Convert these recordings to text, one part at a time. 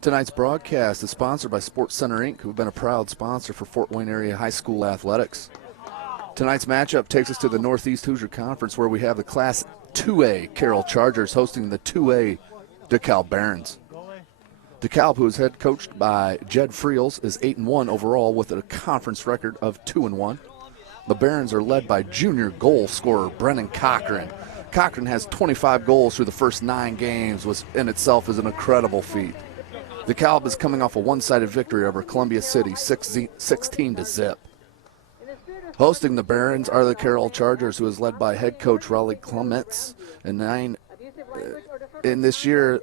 Tonight's broadcast is sponsored by Sports Center Inc., who have been a proud sponsor for Fort Wayne area high school athletics. Tonight's matchup takes us to the Northeast Hoosier Conference, where we have the Class 2A Carroll Chargers hosting the 2A DeKalb Barons. DeKalb, who is head coached by Jed Friels, is 8-1 overall with a conference record of 2-1. The Barons are led by junior goal scorer Brennan Cochran. Cochran has 25 goals through the first 9 games, which in itself is an incredible feat. DeKalb is coming off a one-sided victory over Columbia City, 16-0. Hosting the Barons are the Carroll Chargers, who is led by head coach Raleigh Clements. In this year,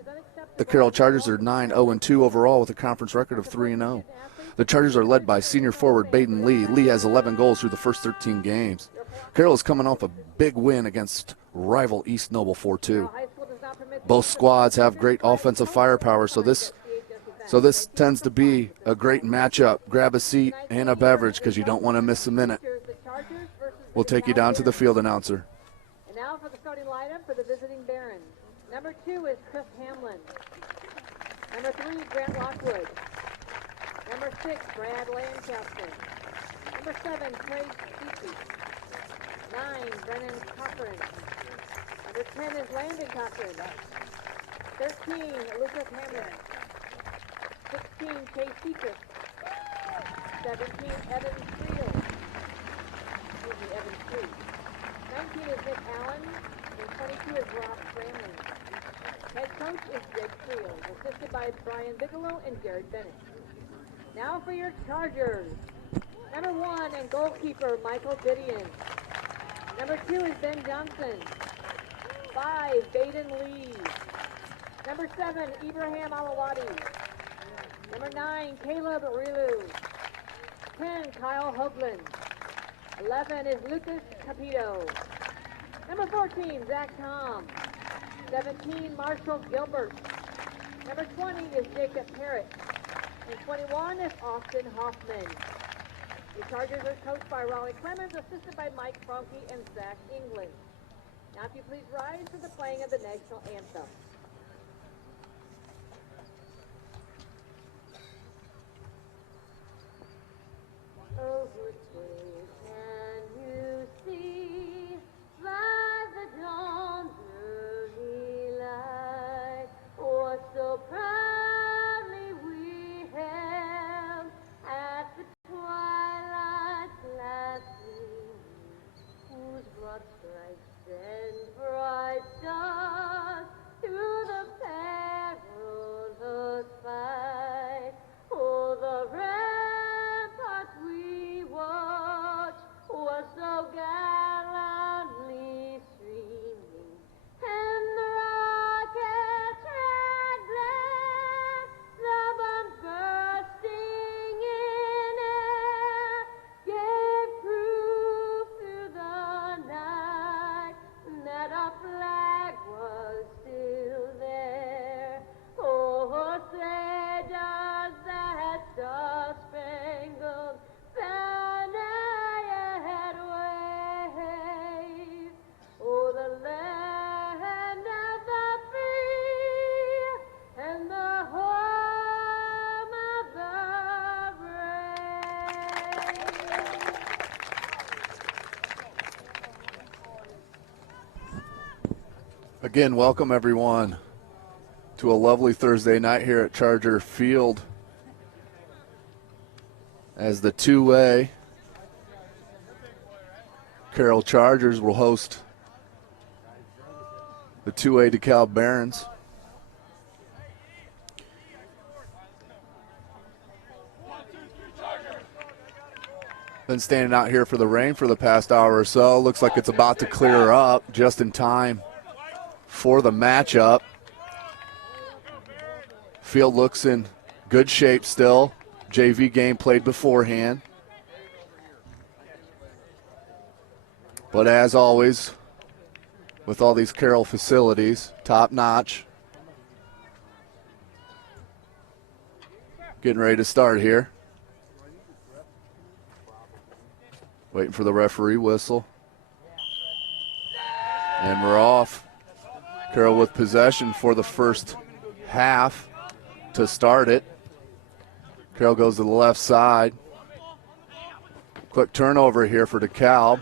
the Carroll Chargers are 9-0-2 overall with a conference record of 3-0. The Chargers are led by senior forward Baden Lee. Lee has 11 goals through the first 13 games. Carroll is coming off a big win against rival East Noble 4-2. Both squads have great offensive firepower, so this tends to be a great matchup. Grab a seat and a beverage because you don't want to miss a minute. We'll take you down to the field announcer. And now for the starting lineup for the visiting Barons. Number 2 is Chris Hamlin. Number 3, Grant Lockwood. Number 6, Brad Lancaster. Number 7, Craig Steepy. 9, Brennan Cochran. Number 10 is Landon Cochran. 13, Lucas Hamlin. 16, Chase Secret. 17, Evan Friel. Evan Street. 19 is Nick Allen. And 22 is Rob Cranley. Head coach is Jake Friel, assisted by Brian Bigelow and Jared Bennett. Now for your Chargers. Number 1 and goalkeeper Michael Didion. Number 2 is Ben Johnson. 5, Baden Lee. Number 7, Ibrahim Alawadi. Number 9, Caleb Rilu. 10, Kyle Hoagland. 11 is Lucas Capito. Number 14, Zach Tom. 17, Marshall Gilbert. Number 20 is Jacob Parrott. And 21 is Austin Hoffman. The Chargers are coached by Raleigh Clemens, assisted by Mike Franke and Zach England. Now if you please rise for the playing of the national anthem. Oh, good day can you see by the dawn's early light what so proudly we hailed at the twilight's last gleam, whose broad stripes and bright stars through the perilous fight. Oh, the ramparts we watched were so gallantly streaming, and the rockets' red blast, the bombs bursting in air, gave proof through the night that our flag was still there. Oh, say does that star-spangled banner yet wave? Oh, the land of the free and the home of the brave. Again, welcome everyone to a lovely Thursday night here at Charger Field as the 2A Carroll Chargers will host the 2A DeKalb Barons. Been standing out here for the rain for the past hour or so. Looks like it's about to clear up just in time for the matchup. Field looks in good shape still. JV game played beforehand. But as always, with all these Carroll facilities, top notch. Getting ready to start here. Waiting for the referee whistle. And we're off. Carroll with possession for the first half. to start it. Carroll goes to the left side. Quick turnover here for DeKalb.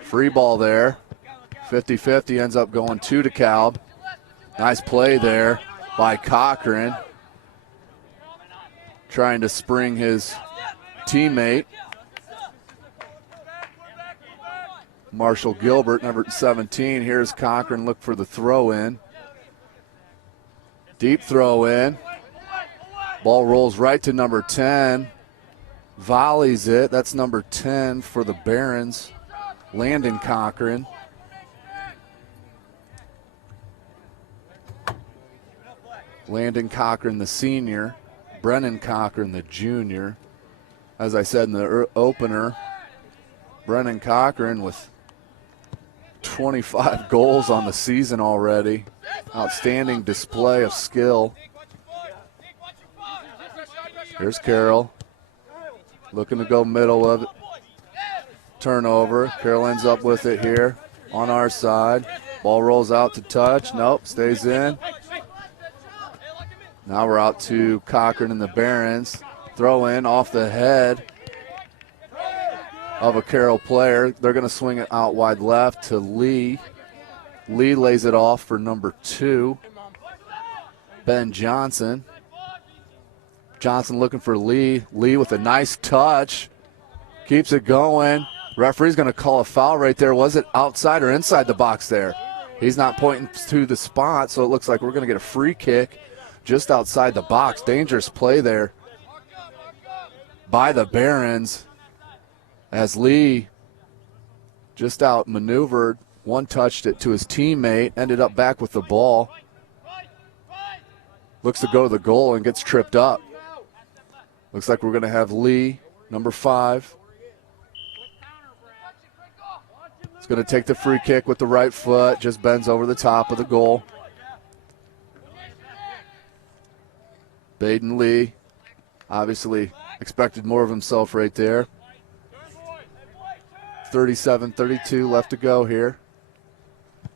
Free ball there. 50-50 ends up going to DeKalb. Nice play there by Cochran. Trying to spring his teammate. Marshall Gilbert, number 17. Here's Cochran, look for the throw in. Deep throw in. Ball rolls right to number 10. Volleys it. That's number 10 for the Barons. Landon Cochran. Landon Cochran, the senior. Brennan Cochran, the junior. As I said in the opener, Brennan Cochran with 25 goals on the season already. Outstanding display of skill. Here's Carroll. Looking to go middle of it. Turnover. Carroll ends up with it here on our side. Ball rolls out to touch. Nope, stays in. Now we're out to Cochran and the Barons. Throw in off the head of a Carroll player. They're going to swing it out wide left to Lee. Lee lays it off for number 2, Ben Johnson. Johnson looking for Lee. Lee with a nice touch. Keeps it going. Referee's going to call a foul right there. Was it outside or inside the box there? He's not pointing to the spot, so it looks like we're going to get a free kick just outside the box. Dangerous play there by the Barons as Lee just outmaneuvered, one-touched it to his teammate, ended up back with the ball. Looks to go to the goal and gets tripped up. Looks like we're going to have Lee, number 5. He's going to take the free kick with the right foot, just bends over the top of the goal. Baden Lee obviously expected more of himself right there. 37-32 left to go here.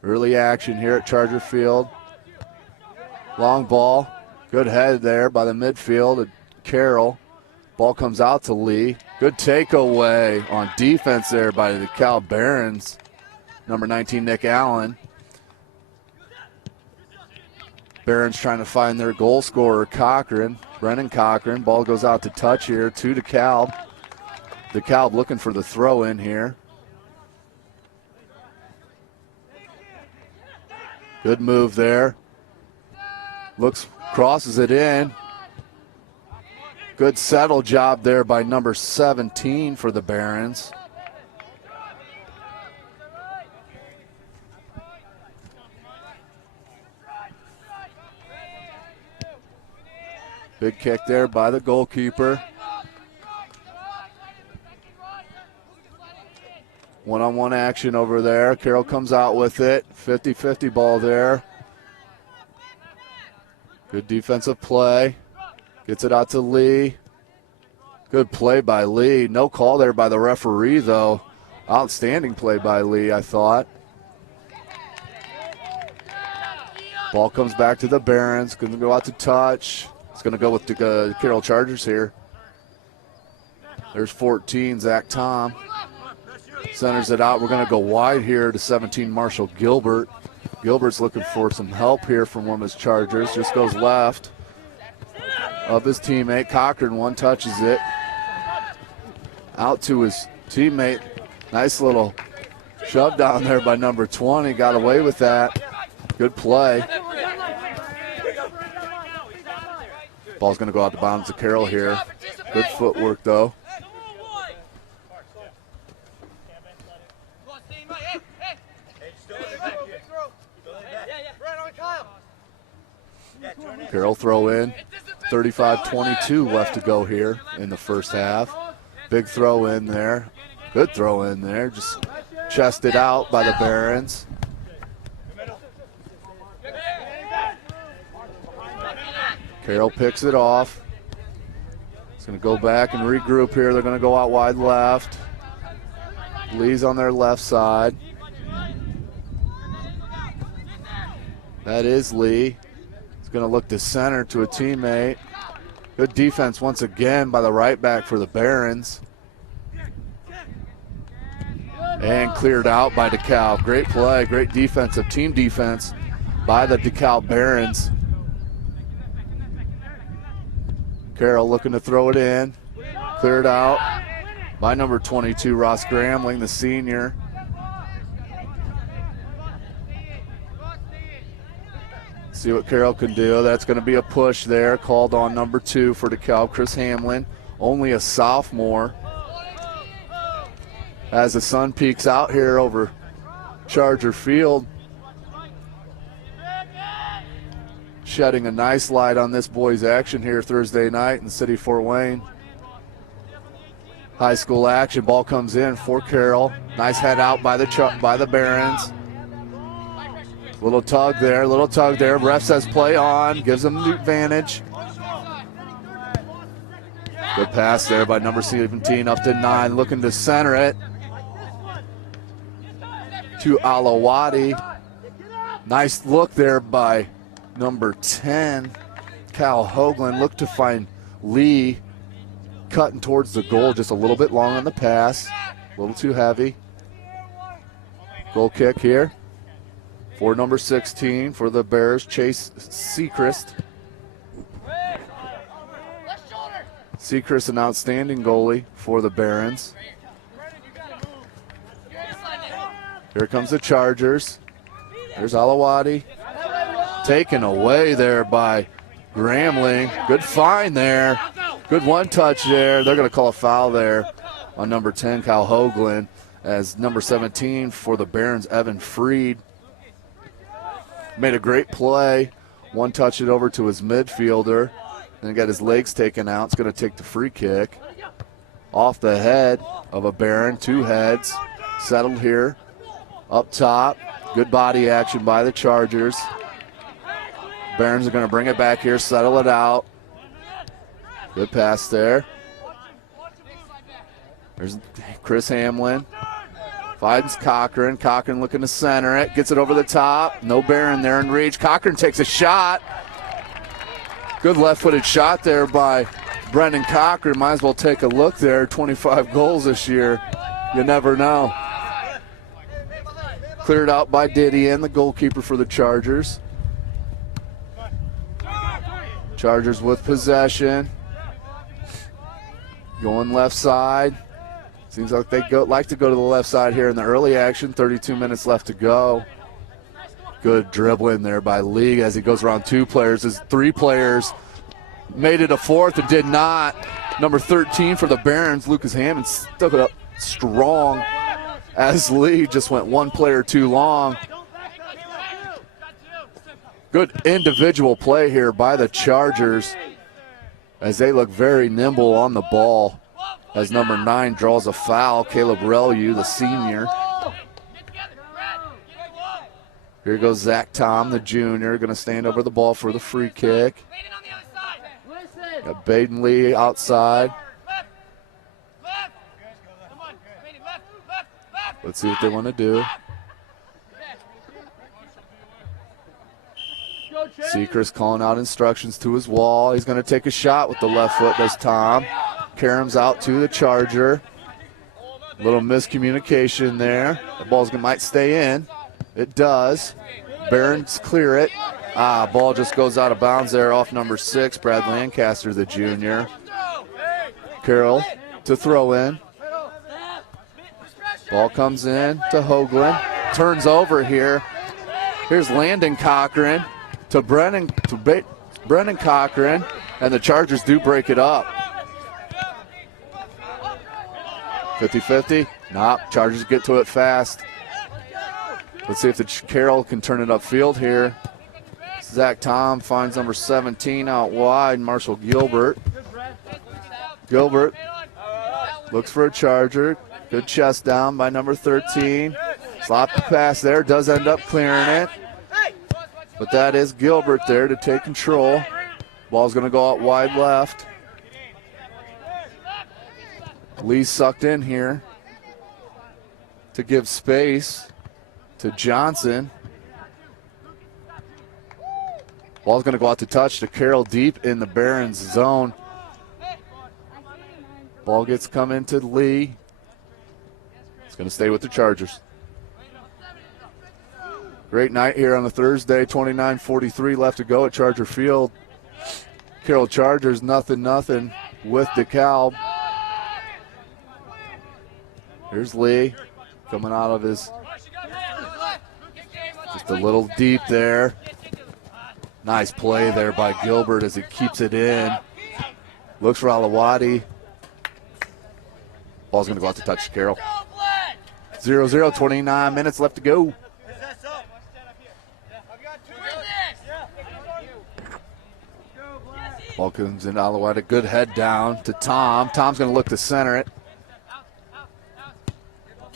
Early action here at Charger Field. Long ball. Good head there by the midfield at Carroll. Ball comes out to Lee. Good takeaway on defense there by the DeKalb Barons. Number 19, Nick Allen. Barons trying to find their goal scorer, Cochran. Brennan Cochran. Ball goes out to touch here to DeKalb. DeKalb looking for the throw in here. Good move there. Crosses it in. Good settle job there by number 17 for the Barons. Big kick there by the goalkeeper. One-on-one action over there. Carroll comes out with it. 50-50 ball there. Good defensive play. Gets it out to Lee. Good play by Lee. No call there by the referee, though. Outstanding play by Lee, I thought. Ball comes back to the Barons. Going to go out to touch. It's going to go with the Carroll Chargers here. There's 14, Zach Tom. Centers it out. We're going to go wide here to 17, Marshall Gilbert. Gilbert's looking for some help here from one of his Chargers. Just goes left of his teammate. Cochran one-touches it. Out to his teammate. Nice little shove down there by number 20. Got away with that. Good play. Ball's going to go out to bounds to Carroll here. Good footwork, though. Carroll throw in. 35-22 left to go here in the first half. Big throw in there. Good throw in there. Just chested out by the Barons. Carroll picks it off. It's going to go back and regroup here. They're going to go out wide left. Lee's on their left side. That is Lee. Going to look to center to a teammate. Good defense once again by the right back for the Barons. And cleared out by DeKalb. Great play, great defensive team defense by the DeKalb Barons. Carroll looking to throw it in. Cleared out by number 22, Ross Gramling, the senior. See what Carroll can do. That's going to be a push there. Called on number 2 for DeKalb, Chris Hamlin. Only a sophomore. As the sun peeks out here over Charger Field. Shedding a nice light on this boys' action here Thursday night in the city of Fort Wayne. High school action. Ball comes in for Carroll. Nice head out by the Barons. Little tug there. Ref says play on. Gives them the advantage. Good pass there by number 17 up to 9. Looking to center it to Alawadi. Nice look there by number 10, Cal Hoagland. Looked to find Lee cutting towards the goal. Just a little bit long on the pass. A little too heavy. Goal kick here for number 16 for the Bears, Chase Sechrist. Sechrist, an outstanding goalie for the Barons. Here comes the Chargers. There's Alawadi. Taken away there by Gramling. Good find there. Good one touch there. They're going to call a foul there on number 10, Cal Hoagland, as number 17 for the Barons, Evan Freed, made a great play. One touched it over to his midfielder. Then got his legs taken out. It's going to take the free kick. Off the head of a Baron. 2 heads. Settled here. Up top. Good body action by the Chargers. Barons are going to bring it back here. Settle it out. Good pass there. There's Chris Hamlin. Finds Cochran. Cochran looking to center it. Gets it over the top. No Baron there in reach. Cochran takes a shot. Good left-footed shot there by Brendan Cochran. Might as well take a look there. 25 goals this year. You never know. Cleared out by Didion, the goalkeeper for the Chargers. Chargers with possession. Going left side. Seems like they like to go to the left side here in the early action. 32 minutes left to go. Good dribbling there by Lee as he goes around 2 players. His 3 players made it a 4th and did not. Number 13 for the Barons, Lucas Hammond, stuck it up strong as Lee just went 1 player too long. Good individual play here by the Chargers as they look very nimble on the ball. As number 9 draws a foul, Caleb Relu, the senior. Here goes Zach Tom, the junior, going to stand over the ball for the free kick. Got Baden Lee outside. Let's see what they want to do. Sechrist calling out instructions to his wall. He's going to take a shot with the left foot, does Tom. Karam's out to the Charger. Little miscommunication there. The ball might stay in. It does. Barons clear it. Ball just goes out of bounds there off number 6, Brad Lancaster, the junior. Carroll to throw in. Ball comes in to Hoagland. Turns over here. Here's Landon Cochran to Brennan Cochran, and the Chargers do break it up. 50-50. Nope, Chargers get to it fast. Let's see if the Carroll can turn it upfield here. Zach Tom finds number 17 out wide, Marshall Gilbert. Gilbert looks for a Charger. Good chest down by number 13. Sloppy pass there, does end up clearing it. But that is Gilbert there to take control. Ball's going to go out wide left. Lee sucked in here to give space to Johnson. Ball's going to go out to touch to Carroll deep in the Barons zone. Ball gets come into Lee. It's going to stay with the Chargers. Great night here on a Thursday. 29:43 left to go at Charger Field. Carroll Chargers 0-0 with DeKalb. Here's Lee coming out of his, just a little deep there. Nice play there by Gilbert as he keeps it in. Looks for Alawadi. Ball's going to go out to touch Carroll. 0-0, 29 minutes left to go. Ball comes in Alawadi. Good head down to Tom. Tom's going to look to center it.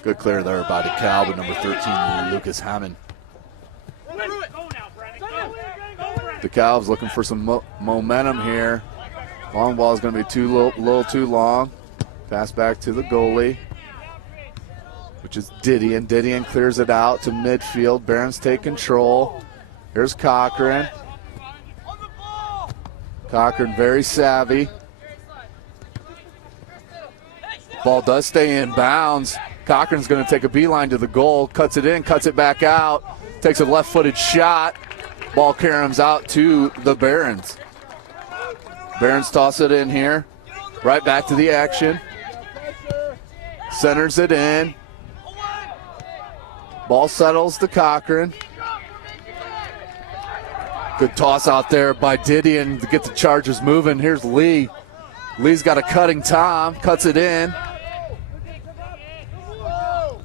Good clear there by DeKalb at number 13, Lucas Hammond. DeKalb's looking for some momentum here. Long ball is going to be little too long. Pass back to the goalie, which is Didion. Didion clears it out to midfield. Barons take control. Here's Cochran. Cochran very savvy. Ball does stay in bounds. Cochran's going to take a beeline to the goal, cuts it in, cuts it back out, takes a left-footed shot. Ball caroms out to the Barons. Barons toss it in here. Right back to the action. Centers it in. Ball settles to Cochran. Good toss out there by Didion to get the Chargers moving. Here's Lee. Lee's got a cutting Tom, cuts it in.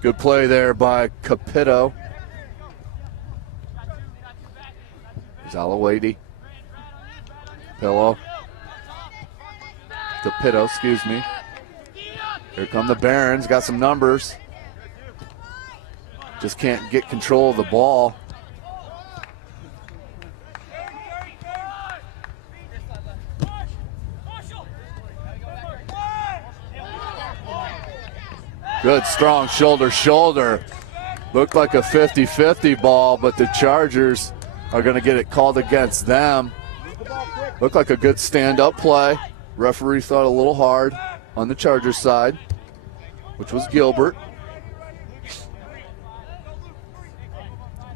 Good play there by Capito. Here's Alawadi. Pillow. Capito, excuse me. Here come the Barons, got some numbers. Just can't get control of the ball. Good, strong shoulder. Looked like a 50-50 ball, but the Chargers are going to get it called against them. Looked like a good stand-up play. Referee thought a little hard on the Chargers side, which was Gilbert.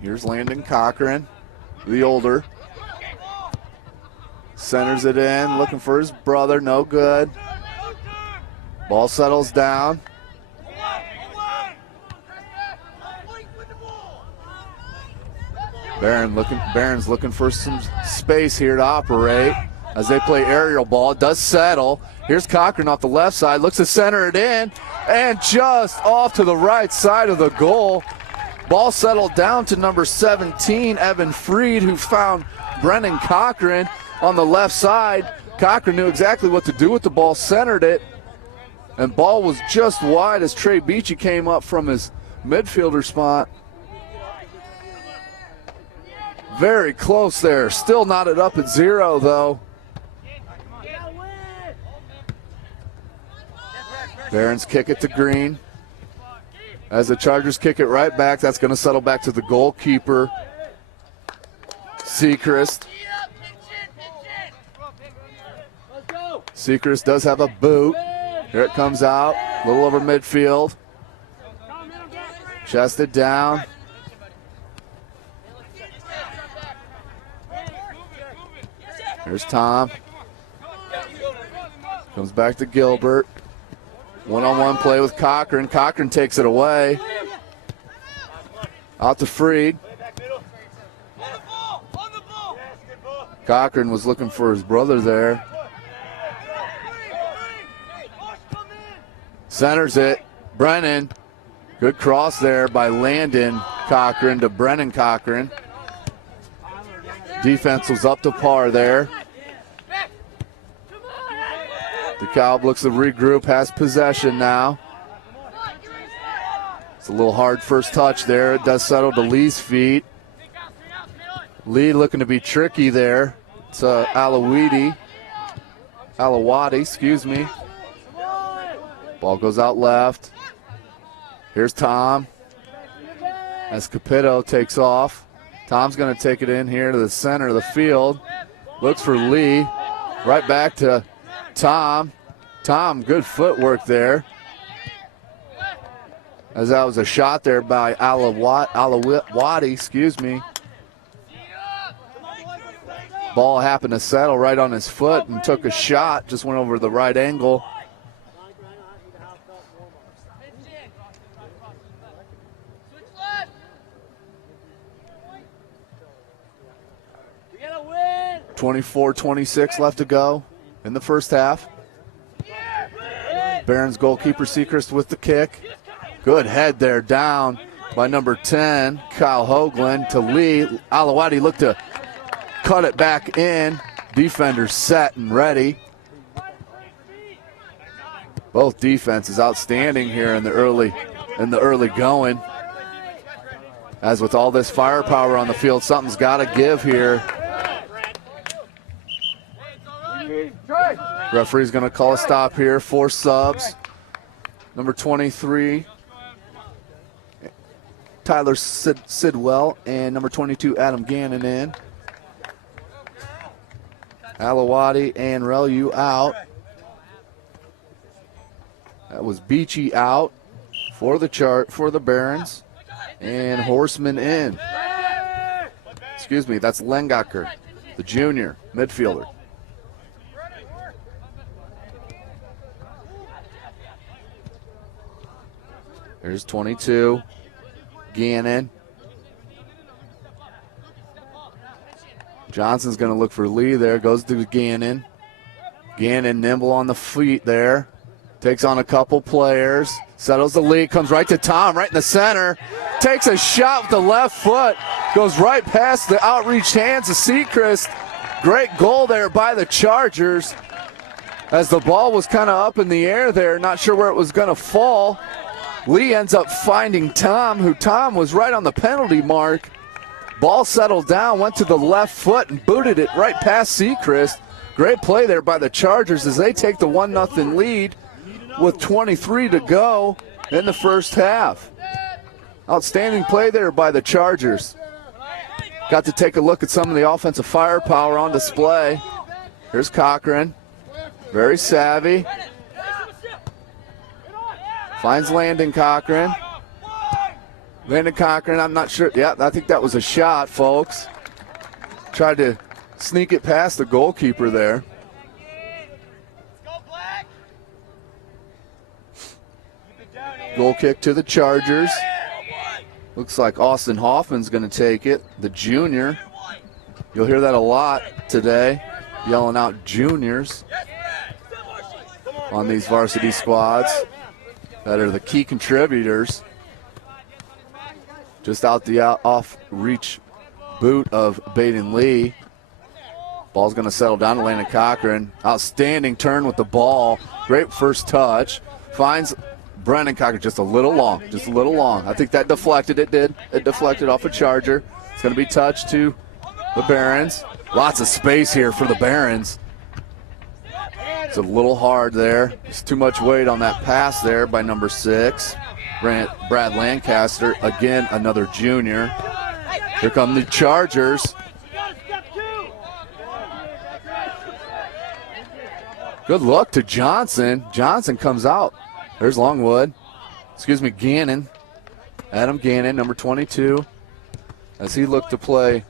Here's Landon Cochran, the older. Centers it in, looking for his brother, no good. Ball settles down. Barron's looking for some space here to operate as they play aerial ball. It does settle. Here's Cochran off the left side, looks to center it in, and just off to the right side of the goal. Ball settled down to number 17, Evan Freed, who found Brennan Cochran on the left side. Cochran knew exactly what to do with the ball, centered it, and ball was just wide as Trey Beachy came up from his midfielder spot. Very close there. Still knotted up at 0, though. Barons kick it to Green. As the Chargers kick it right back, that's going to settle back to the goalkeeper, Sechrist. Sechrist does have a boot. Here it comes out, a little over midfield. Chested down. Here's Tom. Comes back to Gilbert. One-on-one play with Cochran. Cochran takes it away. Out to Freed. Cochran was looking for his brother there. Centers it. Brennan. Good cross there by Landon Cochran to Brennan Cochran. Defense was up to par there. DeKalb looks to regroup, has possession now. It's a little hard first touch there. It does settle to Lee's feet. Lee looking to be tricky there. It's Alawadi, excuse me. Ball goes out left. Here's Tom as Capito takes off. Tom's going to take it in here to the center of the field. Looks for Lee. Right back to Tom. Tom, good footwork there. As that was a shot there by Alawati, excuse me. Ball happened to settle right on his foot and took a shot. Just went over the right angle. We gotta win. 24-26 left to go in the first half. Barron's goalkeeper Seacrest with the kick. Good head there down by number 10, Kyle Hoagland to Lee. Alawati looked to cut it back in. Defenders set and ready. Both defenses outstanding here in the early going. As with all this firepower on the field, something's got to give here. Referee's going to call a stop here. 4 subs. Number 23, Tyler Sidwell, and number 22, Adam Gannon in. Alawati and Relu out. That was Beachy out for the Barons, and Horseman in. Excuse me, that's Lengacher, the junior midfielder. There's 22, Gannon. Johnson's going to look for Lee there, goes to Gannon. Gannon nimble on the feet there. Takes on a couple players. Settles the lead, comes right to Tom, right in the center. Takes a shot with the left foot. Goes right past the outreached hands of Seacrest. Great goal there by the Chargers. As the ball was kind of up in the air there, not sure where it was going to fall. Lee ends up finding Tom, Tom was right on the penalty mark. Ball settled down, went to the left foot and booted it right past Seacrest. Great play there by the Chargers as they take the 1-0 lead with 23 to go in the first half. Outstanding play there by the Chargers. Got to take a look at some of the offensive firepower on display. Here's Cochran, very savvy. Finds Landon Cochran. Landon Cochran, I'm not sure. Yeah, I think that was a shot, folks. Tried to sneak it past the goalkeeper there. Goal kick to the Chargers. Looks like Austin Hoffman's going to take it, the junior. You'll hear that a lot today, yelling out juniors on these varsity squads that are the key contributors. Just out the off-reach boot of Baden Lee. Ball's going to settle down to Landon Cochran. Outstanding turn with the ball. Great first touch. Finds Brennan Cochran just a little long. I think that deflected. It did. It deflected off a Charger. It's going to be touched to the Barons. Lots of space here for the Barons. It's a little hard there. There's too much weight on that pass there by number 6. Brad Lancaster, again, another junior. Here come the Chargers. Good luck to Johnson. Johnson comes out. There's Longwood. Gannon. Adam Gannon, number 22. As he looked to play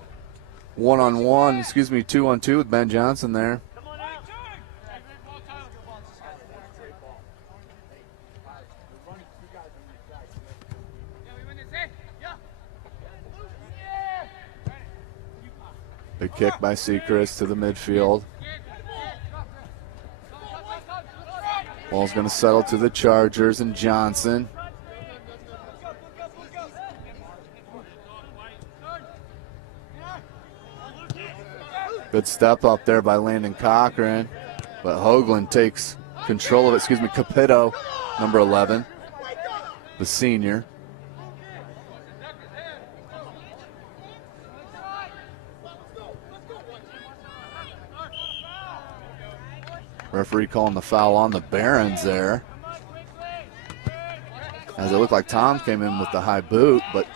1-on-1, 2-on-2 with Ben Johnson there. Big kick by Seacrest to the midfield. Ball's going to settle to the Chargers and Johnson. Good step up there by Landon Cochran. But Hoagland takes control of it. Capito, number 11, the senior. Referee calling the foul on the Barons there. As it looked like Tom came in with the high boot, but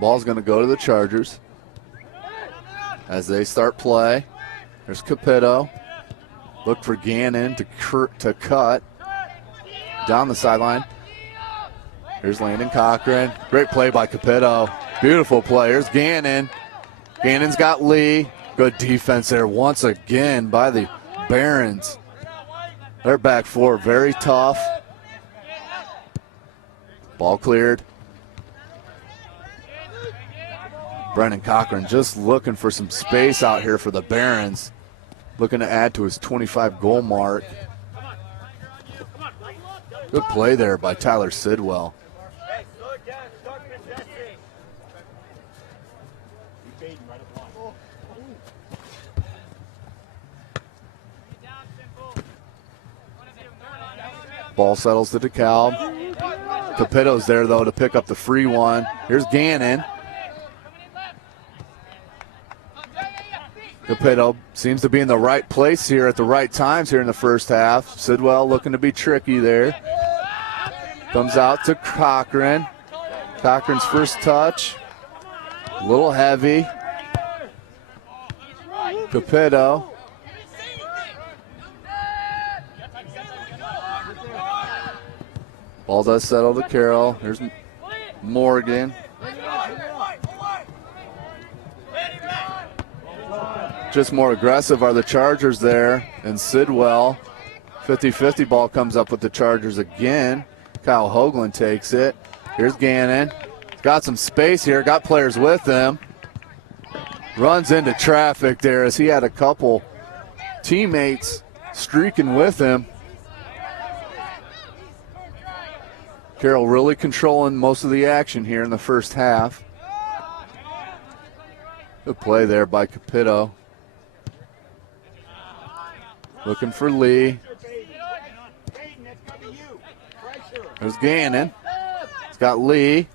ball's going to go to the Chargers. as they start play. There's Capito. Look for Gannon to cut down the sideline. Here's Landon Cochran. Great play by Capito. Beautiful play. Here's Gannon. Gannon's got Lee. Good defense there once again by the Barons. They're back four, very tough. Ball cleared. Brennan Cochran just looking for some space out here for the Barons. Looking to add to his 25 goal mark. Good play there by Tyler Sidwell. Ball settles to DeKalb. Capito's there, though, to pick up the free one. Here's Gannon. Capito seems to be in the right place here at the right times here in the first half. Sidwell looking to be tricky there. Comes out to Cochran. Cochran's first touch. A little heavy. Capito. Ball does settle to Carroll. Here's Morgan. Just more aggressive are the Chargers there. And Sidwell, 50-50 ball comes up with the Chargers again. Kyle Hoagland takes it. Here's Gannon. Got some space here, got players with him. Runs into traffic there as he had a couple teammates streaking with him. Carroll really controlling most of the action here in the first half. Good play there by Capito. Looking for Lee. There's Gannon. He's got Lee.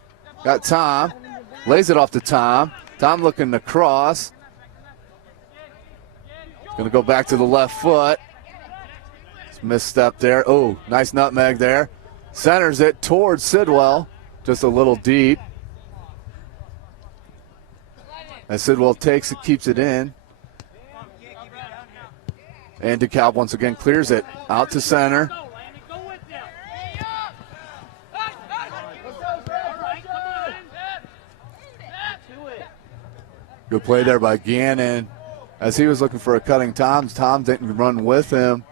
Got Tom. Lays it off to Tom. Tom looking to cross. Going to go back to the left foot. Misstep there. Oh, nice nutmeg there. Centers it towards Sidwell. Just a little deep. As Sidwell takes it, keeps it in. And DeKalb once again clears it out to center. Good play there by Gannon. As he was looking for a cutting Tom didn't run with him.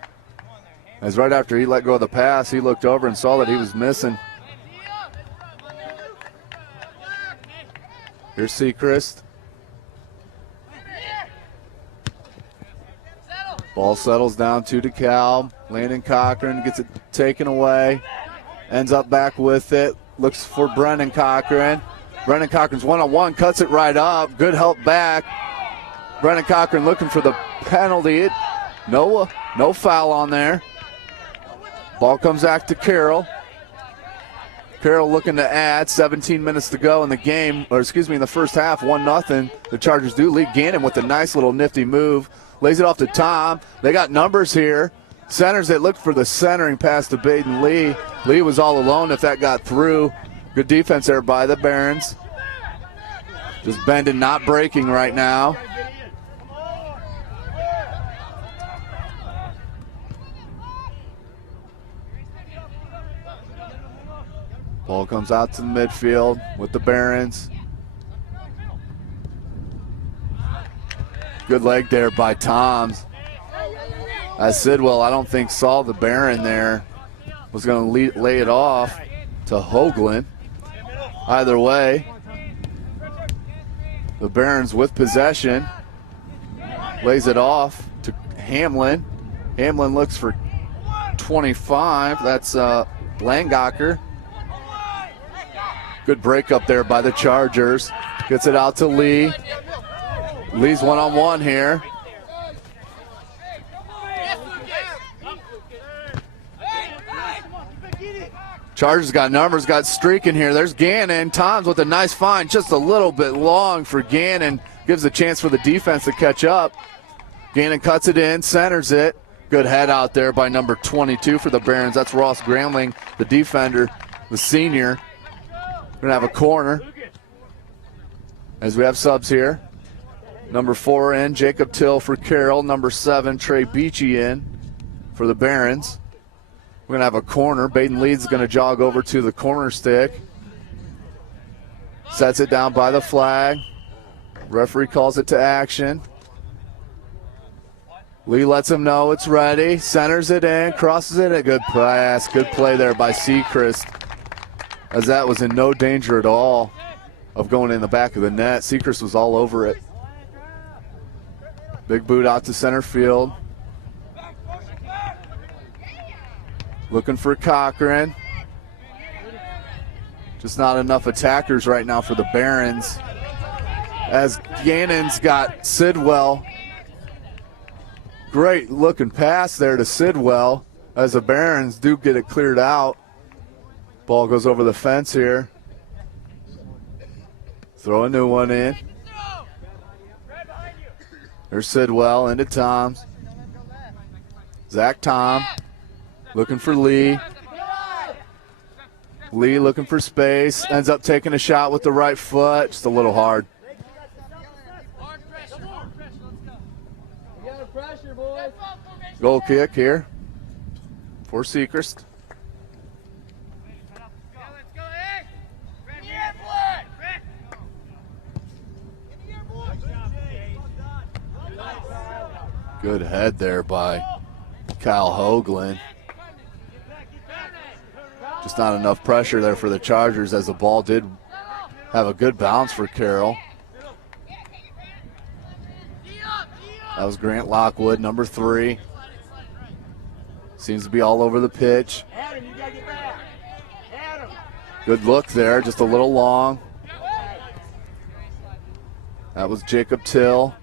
As right after he let go of the pass, he looked over and saw that he was missing. Here's Sechrist. Ball settles down to DeKalb. Landon Cochran gets it taken away. Ends up back with it. Looks for Brennan Cochran. Brennan Cochran's one-on-one, cuts it right up. Good help back. Brennan Cochran looking for the penalty. No foul on there. Ball comes back to Carroll. Carroll looking to add. 17 minutes to go in the game, in the first half, 1-0. The Chargers do lead. Gannon with a nice little nifty move. Lays it off to Tom. They got numbers here. Centers it. Looked for the centering pass to Baden Lee. Lee was all alone if that got through. Good defense there by the Barons. Just bending, not breaking right now. Ball comes out to the midfield with the Barons. Good leg there by Toms. As Sidwell, I don't think saw the Baron there. Was going to lay it off to Hoagland. Either way, the Barons with possession. Lays it off to Hamlin. Hamlin looks for 25. That's Langacher. Good break up there by the Chargers. Gets it out to Lee. Lee's one-on-one here. Chargers got numbers, got streaking here. There's Gannon. Toms with a nice find, just a little bit long for Gannon. Gives a chance for the defense to catch up. Gannon cuts it in, centers it. Good head out there by number 22 for the Barons. That's Ross Gramling, the defender, the senior. We're going to have a corner as we have subs here. Number 4 in, Jacob Till for Carroll. Number 7, Trey Beachy in for the Barons. We're going to have a corner. Baden Leeds is going to jog over to the corner stick. Sets it down by the flag. Referee calls it to action. Lee lets him know it's ready. Centers it in, crosses it. A good pass. Good play there by Sechrist, as that was in no danger at all of going in the back of the net. Sechrist was all over it. Big boot out to center field. Looking for Cochran. Just not enough attackers right now for the Barons, as Gannon's got Sidwell. Great looking pass there to Sidwell, as the Barons do get it cleared out. Ball goes over the fence here. Throw a new one in. There's Sidwell into Toms. Zach Tom looking for Lee. Lee looking for space. Ends up taking a shot with the right foot. Just a little hard. Goal kick here for Sechrist. Good head there by Kyle Hoagland. Just not enough pressure there for the Chargers, as the ball did have a good bounce for Carroll. That was Grant Lockwood, number 3. Seems to be all over the pitch. Good look there, just a little long. That was Jacob Till.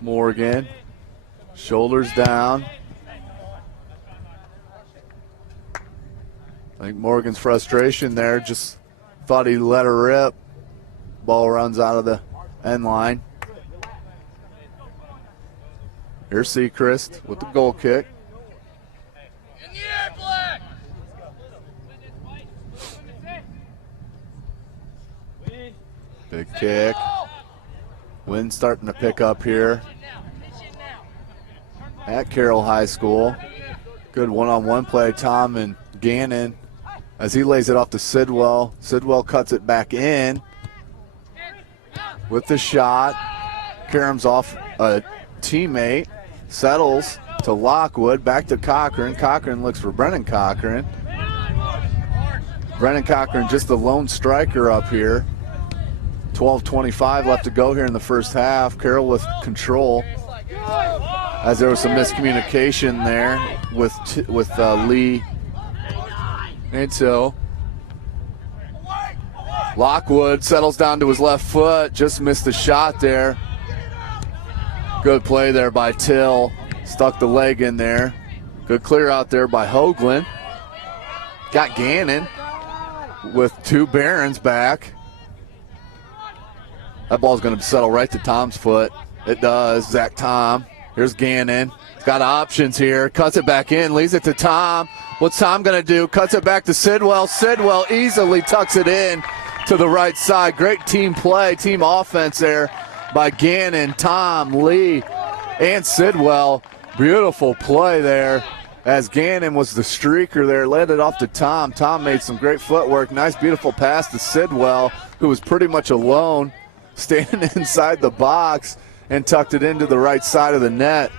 Morgan, shoulders down. I think Morgan's frustration there, just thought he let her rip. Ball runs out of the end line. Here's Sechrist with the goal kick. Big kick. Wind starting to pick up here at Carroll High School. Good one-on-one play, Tom and Gannon, as he lays it off to Sidwell. Sidwell cuts it back in with the shot. Karam's off a teammate. Settles to Lockwood. Back to Cochran. Cochran looks for Brennan Cochran. Brennan Cochran just the lone striker up here. 12:25 left to go here in the first half. Carroll with control, as there was some miscommunication there with Lee and Till. Lockwood settles down to his left foot, just missed the shot there. Good play there by Till, stuck the leg in there. Good clear out there by Hoagland. Got Gannon with 2 Barons back. That ball's going to settle right to Tom's foot. It does. Zach Tom. Here's Gannon. He's got options here. Cuts it back in. Leaves it to Tom. What's Tom going to do? Cuts it back to Sidwell. Sidwell easily tucks it in to the right side. Great team play, team offense there by Gannon, Tom, Lee, and Sidwell. Beautiful play there, as Gannon was the streaker there. Led it off to Tom. Tom made some great footwork. Nice, beautiful pass to Sidwell, who was pretty much alone, standing inside the box, and tucked it into the right side of the net.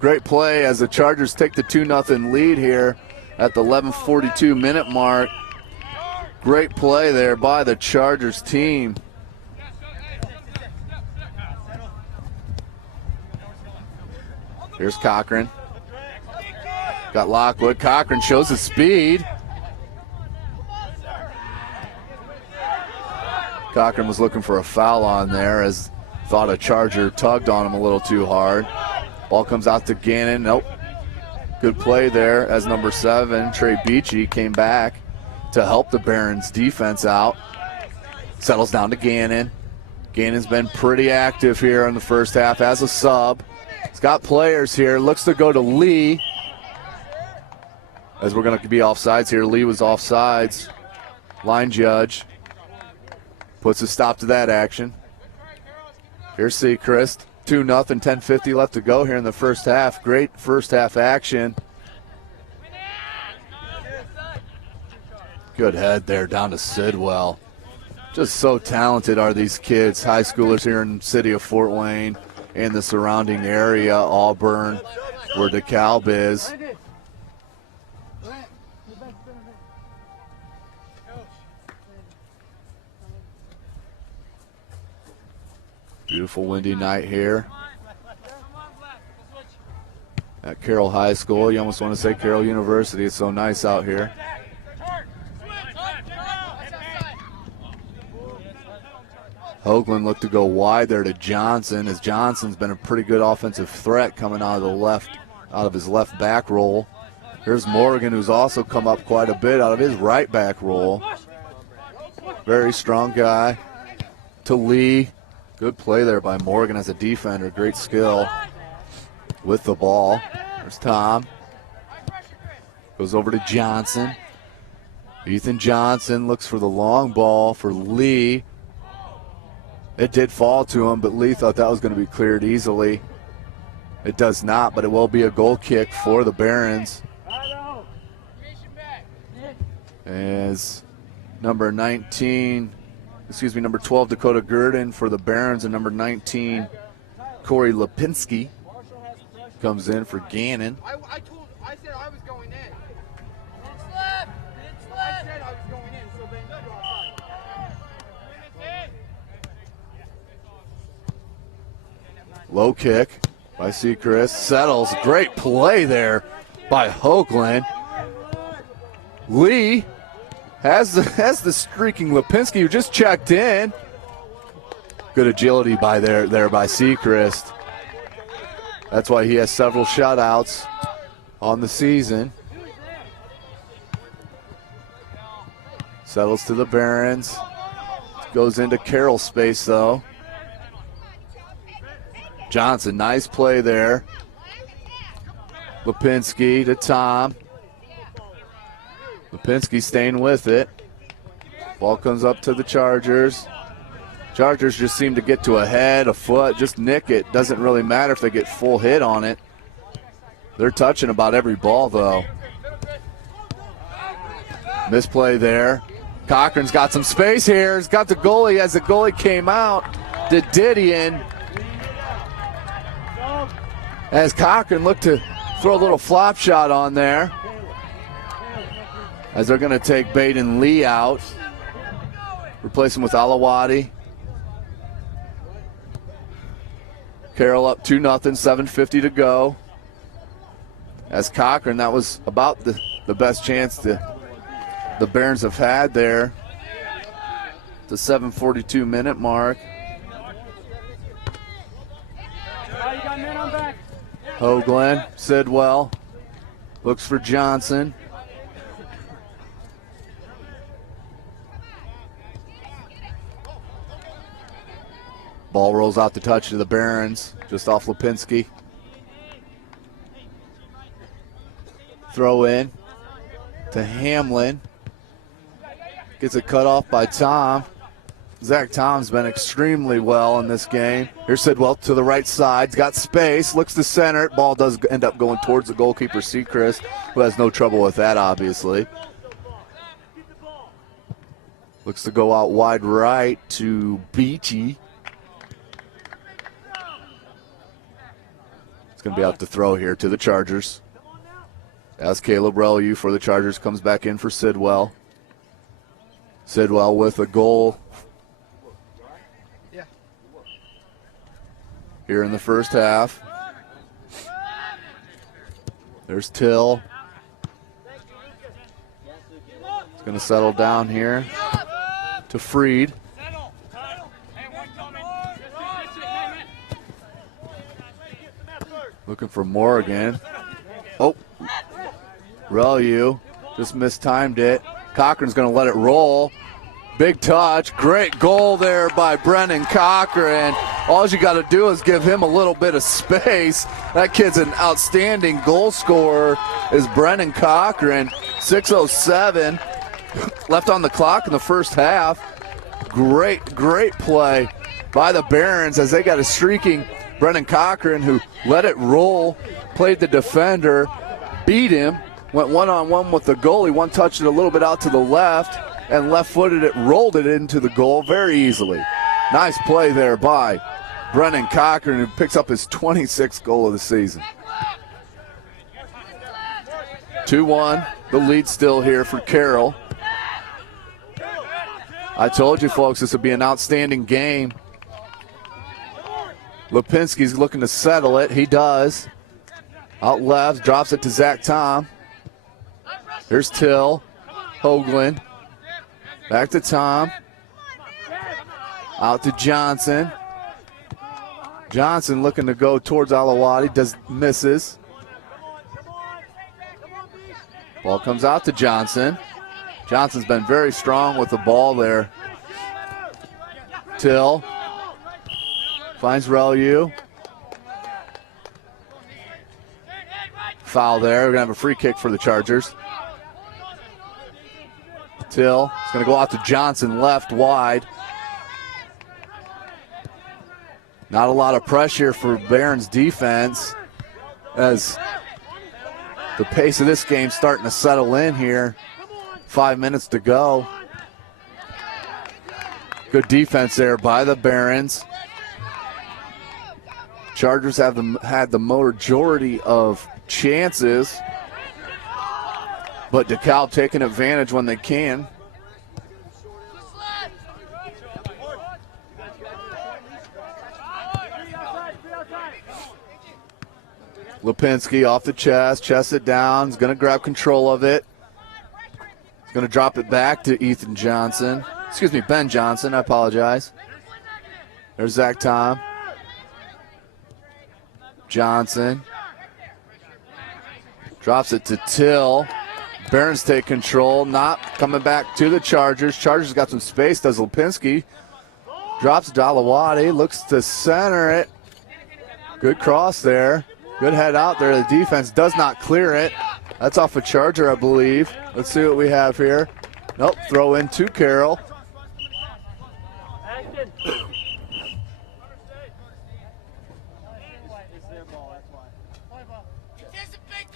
Great play as the Chargers take the 2-0 lead here at the 11:42 minute mark. Great play there by the Chargers team. Here's Cochran. Got Lockwood. Cochran shows his speed. Cochran was looking for a foul on there, as thought a Charger tugged on him a little too hard. Ball comes out to Gannon. Nope. Good play there, as number 7, Trey Beachy, came back to help the Barons defense out. Settles down to Gannon. Gannon's been pretty active here in the first half as a sub. He's got players here. Looks to go to Lee, as we're going to be offsides here. Lee was offsides. Line judge. puts a stop to that action. Here's Seacrest. 2-0, 10:50 left to go here in the first half. Great first half action. Good head there down to Sidwell. Just so talented are these kids, high schoolers here in the city of Fort Wayne and the surrounding area, Auburn, where DeKalb is. Beautiful windy night here at Carroll High School. You almost want to say Carroll University. It's so nice out here. Hoagland looked to go wide there to Johnson, as Johnson's been a pretty good offensive threat coming out of his left back roll. Here's Morgan, who's also come up quite a bit out of his right back roll. Very strong guy. To Lee. Good play there by Morgan as a defender. Great skill with the ball. There's Tom. Goes over to Johnson. Ethan Johnson looks for the long ball for Lee. It did fall to him, but Lee thought that was going to be cleared easily. It does not, but it will be a goal kick for the Barons. As number 12, Dakota Gurdon for the Barons, and number 19, Corey Lipinski comes in for Gannon. I said I was going in. It's left. I said I was going in, so then you draw. Low kick by Seacrest. Settles. Great play there by Hoagland. Lee has the streaking Lipinski, who just checked in. Good agility by there by Seacrest. That's why he has several shutouts on the season. Settles to the Barons. Goes into Carroll space though. Johnson, nice play there. Lipinski to Tom. Lipinski staying with it. Ball comes up to the Chargers. Chargers just seem to get to a head, a foot, just nick it. Doesn't really matter if they get full hit on it. They're touching about every ball, though. Misplay there. Cochran's got some space here. He's got the goalie as the goalie came out. Didion. As Cochran looked to throw a little flop shot on there. As they're going to take Baden Lee out. Replace him with Alawadi. Carroll up 2-0, 7:50 to go. As Cochran, that was about the best chance the Barons have had there. The 7:42 minute mark. Hoagland, Sidwell, looks for Johnson. Ball rolls out the touch to the Barons, just off Lipinski. Throw in to Hamlin. Gets it cut off by Tom. Zach Tom's been extremely well in this game. Here's Sidwell to the right side. He's got space, looks to center it. Ball does end up going towards the goalkeeper, Seacrest, who has no trouble with that, obviously. Looks to go out wide right to Beachy. It's going to be out to throw here to the Chargers. As Caleb Relu for the Chargers comes back in for Sidwell. Sidwell with a goal here in the first half. There's Till. It's going to settle down here to Freed. Looking for Morgan. Oh, Relu just mistimed it. Cochran's going to let it roll. Big touch. Great goal there by Brennan Cochran. All you got to do is give him a little bit of space. That kid's an outstanding goal scorer, is Brennan Cochran. 6:07 left on the clock in the first half. great play by the Barons as they got a streaking Brennan Cochran who let it roll, played the defender, beat him, went one-on-one with the goalie, one-touched it a little bit out to the left, and left-footed it, rolled it into the goal very easily. Nice play there by Brennan Cochran, who picks up his 26th goal of the season. 2-1, the lead still here for Carroll. I told you, folks, this would be an outstanding game. Lipinski's looking to settle it. He does. Out left, drops it to Zach Tom. Here's Till, Hoagland. Back to Tom. Out to Johnson. Johnson looking to go towards Alawadi, misses. Ball comes out to Johnson. Johnson's been very strong with the ball there. Till finds Relu. Foul there. We're going to have a free kick for the Chargers. Till is going to go out to Johnson, left wide. Not a lot of pressure for Barron's defense as the pace of this game starting to settle in here. 5 minutes to go. Good defense there by the Barons. Chargers have had the majority of chances, but DeKalb taking advantage when they can. Lipinski off the chest, chests it down, is going to grab control of it. He's going to drop it back to Ethan Johnson. Excuse me, Ben Johnson, I apologize. There's Zach Tom. Johnson. Drops it to Till. Barons take control, not coming back to the Chargers. Chargers got some space, does Lipinski. Drops it to Alawadi, looks to center it. Good cross there. Good head out there. The defense does not clear it. That's off a Charger, I believe. Let's see what we have here. Nope, throw in to Carroll.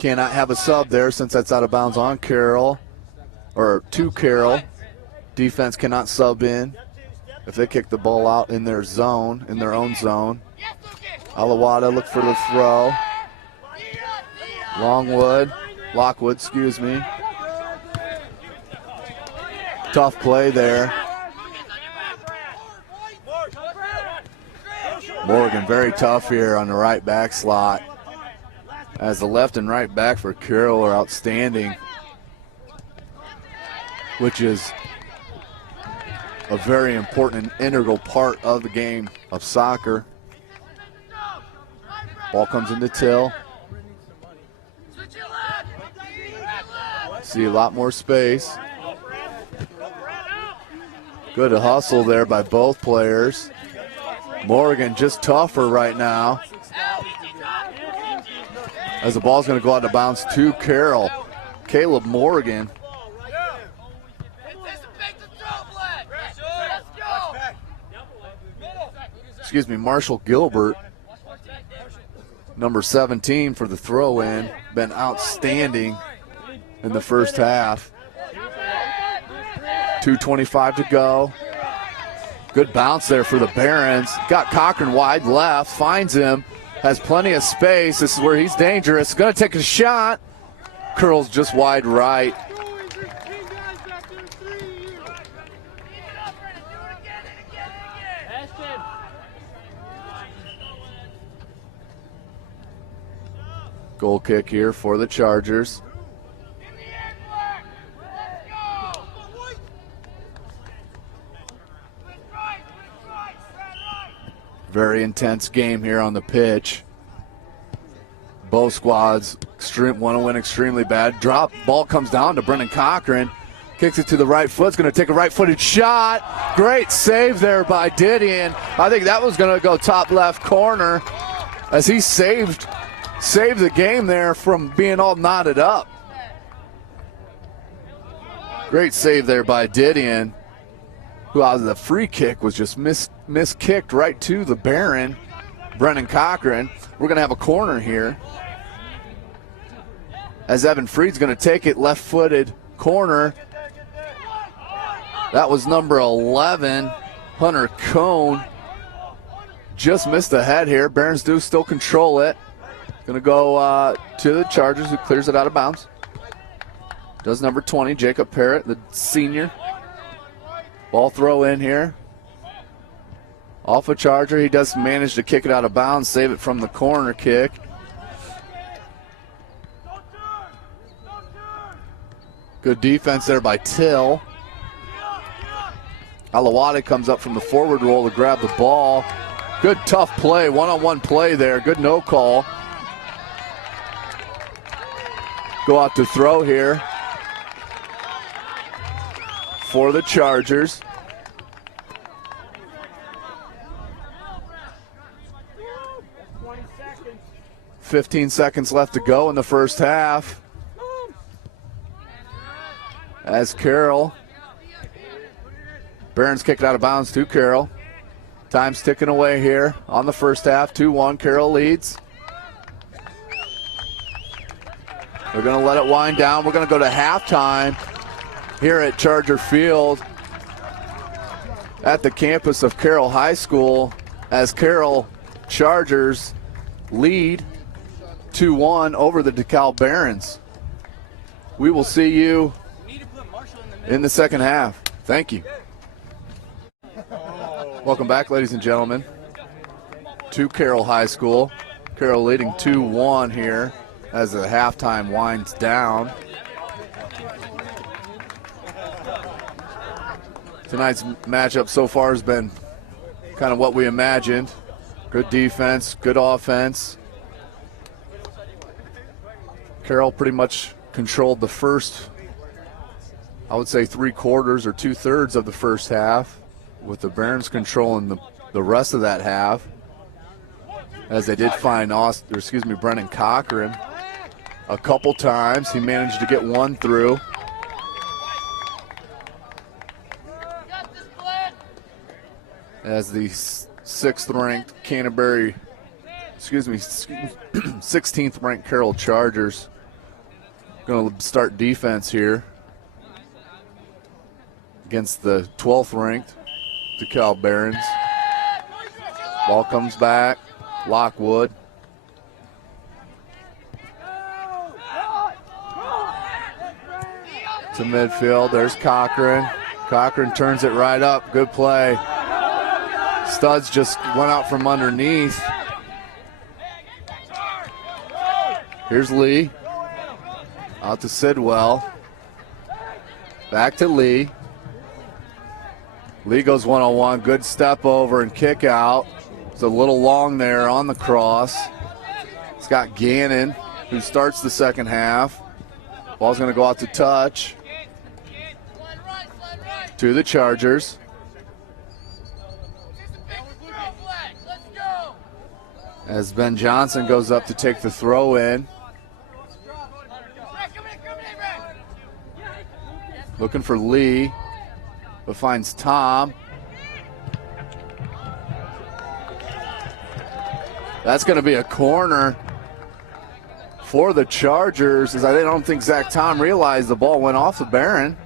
Cannot have a sub there since that's out of bounds on Carroll, or to Carroll. Defense cannot sub in if they kick the ball out in their zone, in their own zone. Alawada look for the throw. Lockwood, excuse me. Tough play there. Morgan very tough here on the right back slot, as the left and right back for Carroll are outstanding, which is a very important and integral part of the game of soccer. Ball comes into Till. See a lot more space. Good hustle there by both players. Morgan just tougher right now, as the ball's going to go out of bounds to Carroll. Caleb Morgan. Excuse me, Marshall Gilbert, number 17 for the throw-in, been outstanding in the first half. 2:25 to go. Good bounce there for the Barons. Got Cochran wide left, finds him, has plenty of space. This is where he's dangerous. Going to take a shot. Curls just wide right. Goal kick here for the Chargers. Very intense game here on the pitch. Both squads want to win extremely bad. Ball comes down to Brennan Cochran. Kicks it to the right foot. It's going to take a right-footed shot. Great save there by Didion. I think that was going to go top left corner, as he saved the game there from being all knotted up. Great save there by Didion. who out of the free kick was just miskicked right to the Baron, Brennan Cochran. We're going to have a corner here as Evan Freed's going to take it, left-footed corner. That was number 11, Hunter Cone. Just missed the head here. Barons do still control it. Going to go to the Chargers, who clears it out of bounds. Does number 20, Jacob Parrott, the senior. Ball throw in here. Off a Charger. He does manage to kick it out of bounds, save it from the corner kick. Good defense there by Till. Alawade comes up from the forward roll to grab the ball. Good tough play, one-on-one play there. Good no call. Go out to throw here for the Chargers. 15 seconds left to go in the first half. As Carroll. Barons kick it out of bounds to Carroll. Time's ticking away here on the first half. 2-1, Carroll leads. They're going to let it wind down. We're going to go to halftime here at Charger Field at the campus of Carroll High School as Carroll Chargers lead 2-1 over the DeKalb Barons. We will see you in the second half. Thank you. Welcome back, ladies and gentlemen, to Carroll High School. Carroll leading 2-1 here as the halftime winds down. Tonight's matchup so far has been kind of what we imagined. Good defense, good offense. Carroll pretty much controlled the first, I would say, 3/4 or 2/3 of the first half, with the Barons controlling the rest of that half, as they did find Brennan Cochran a couple times. He managed to get one through. As the 16th ranked Carroll Chargers going to start defense here against the 12th ranked DeKalb Barons. Ball comes back. Lockwood. To midfield. There's Cochran. Cochran turns it right up. Good play. Studs just went out from underneath. Here's Lee. Out to Sidwell. Back to Lee. Lee goes one-on-one. Good step over and kick out. It's a little long there on the cross. It's got Gannon, who starts the second half. Ball's going to go out to touch. To the Chargers. As Ben Johnson goes up to take the throw in. Looking for Lee, but finds Tom. That's going to be a corner for the Chargers, as I don't think Zach Tom realized the ball went off the Baron.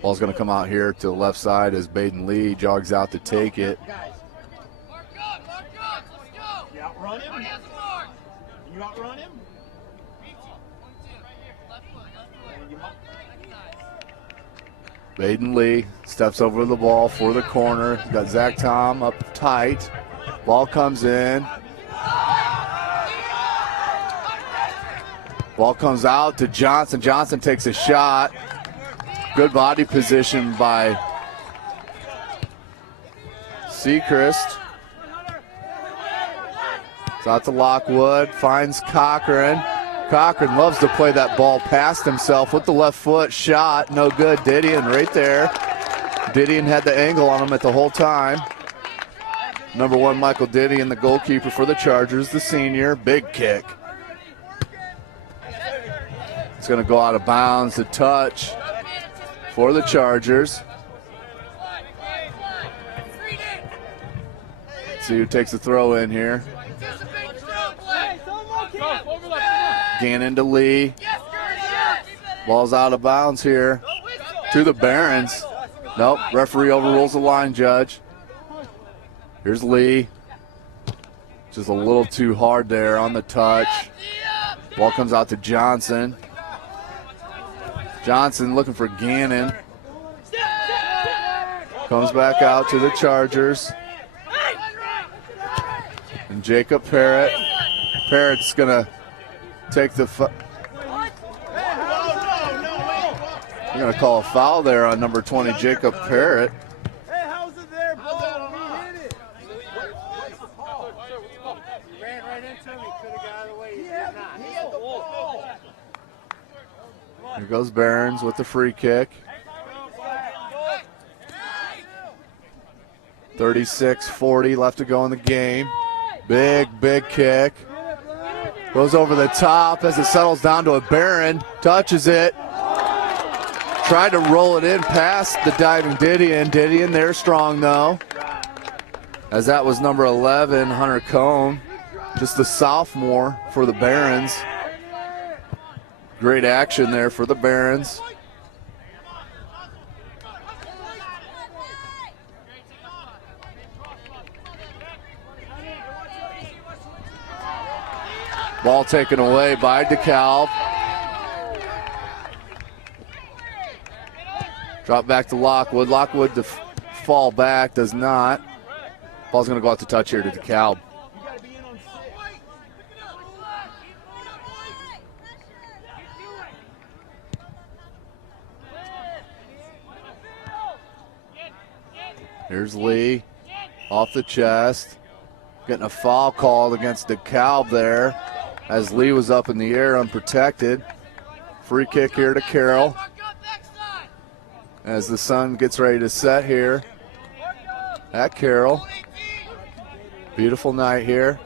Ball's going to come out here to the left side as Baden Lee jogs out to take it. You outrun him? You outrun him? Baden Lee steps over the ball for the corner. He's got Zach Tom up tight. Ball comes in. Ball comes out to Johnson. Johnson takes a shot. Good body position by Sechrist. It's out to Lockwood. Finds Cochran. Cochran loves to play that ball past himself with the left foot. Shot, no good. Didion right there. Didion had the angle on him at the whole time. Number 1, Michael Didion, the goalkeeper for the Chargers, the senior. Big kick. It's It's going to go out of bounds. The touch for the Chargers. Let's see who takes the throw in here. Gannon to Lee. Ball's out of bounds here to the Barons. Nope, referee overrules the line judge. Here's Lee. Just a little too hard there on the touch. Ball comes out to Johnson. Johnson looking for Gannon. Comes back out to the Chargers. And Jacob Parrott. Parrott's going to take the... We're going to call a foul there on number 20, Jacob Parrott. Hey, how's it there, ball? He hit it. He ran right into him. He could have got out of the way. He did not. He had the ball. Here goes Barons with the free kick. 36-40 left to go in the game. Big kick. Goes over the top as it settles down to a Barron. Touches it. Tried to roll it in past the diving Didion. Didion there strong though. As that was number 11, Hunter Cohn. Just the sophomore for the Barons. Great action there for the Barons. Ball taken away by DeKalb. Drop back to Lockwood. Lockwood to fall back, does not. Ball's going to go out to touch here to DeKalb. Here's Lee off the chest. Getting a foul called against DeKalb there as Lee was up in the air unprotected. Free kick here to Carroll as the sun gets ready to set here at Carroll. Beautiful night here.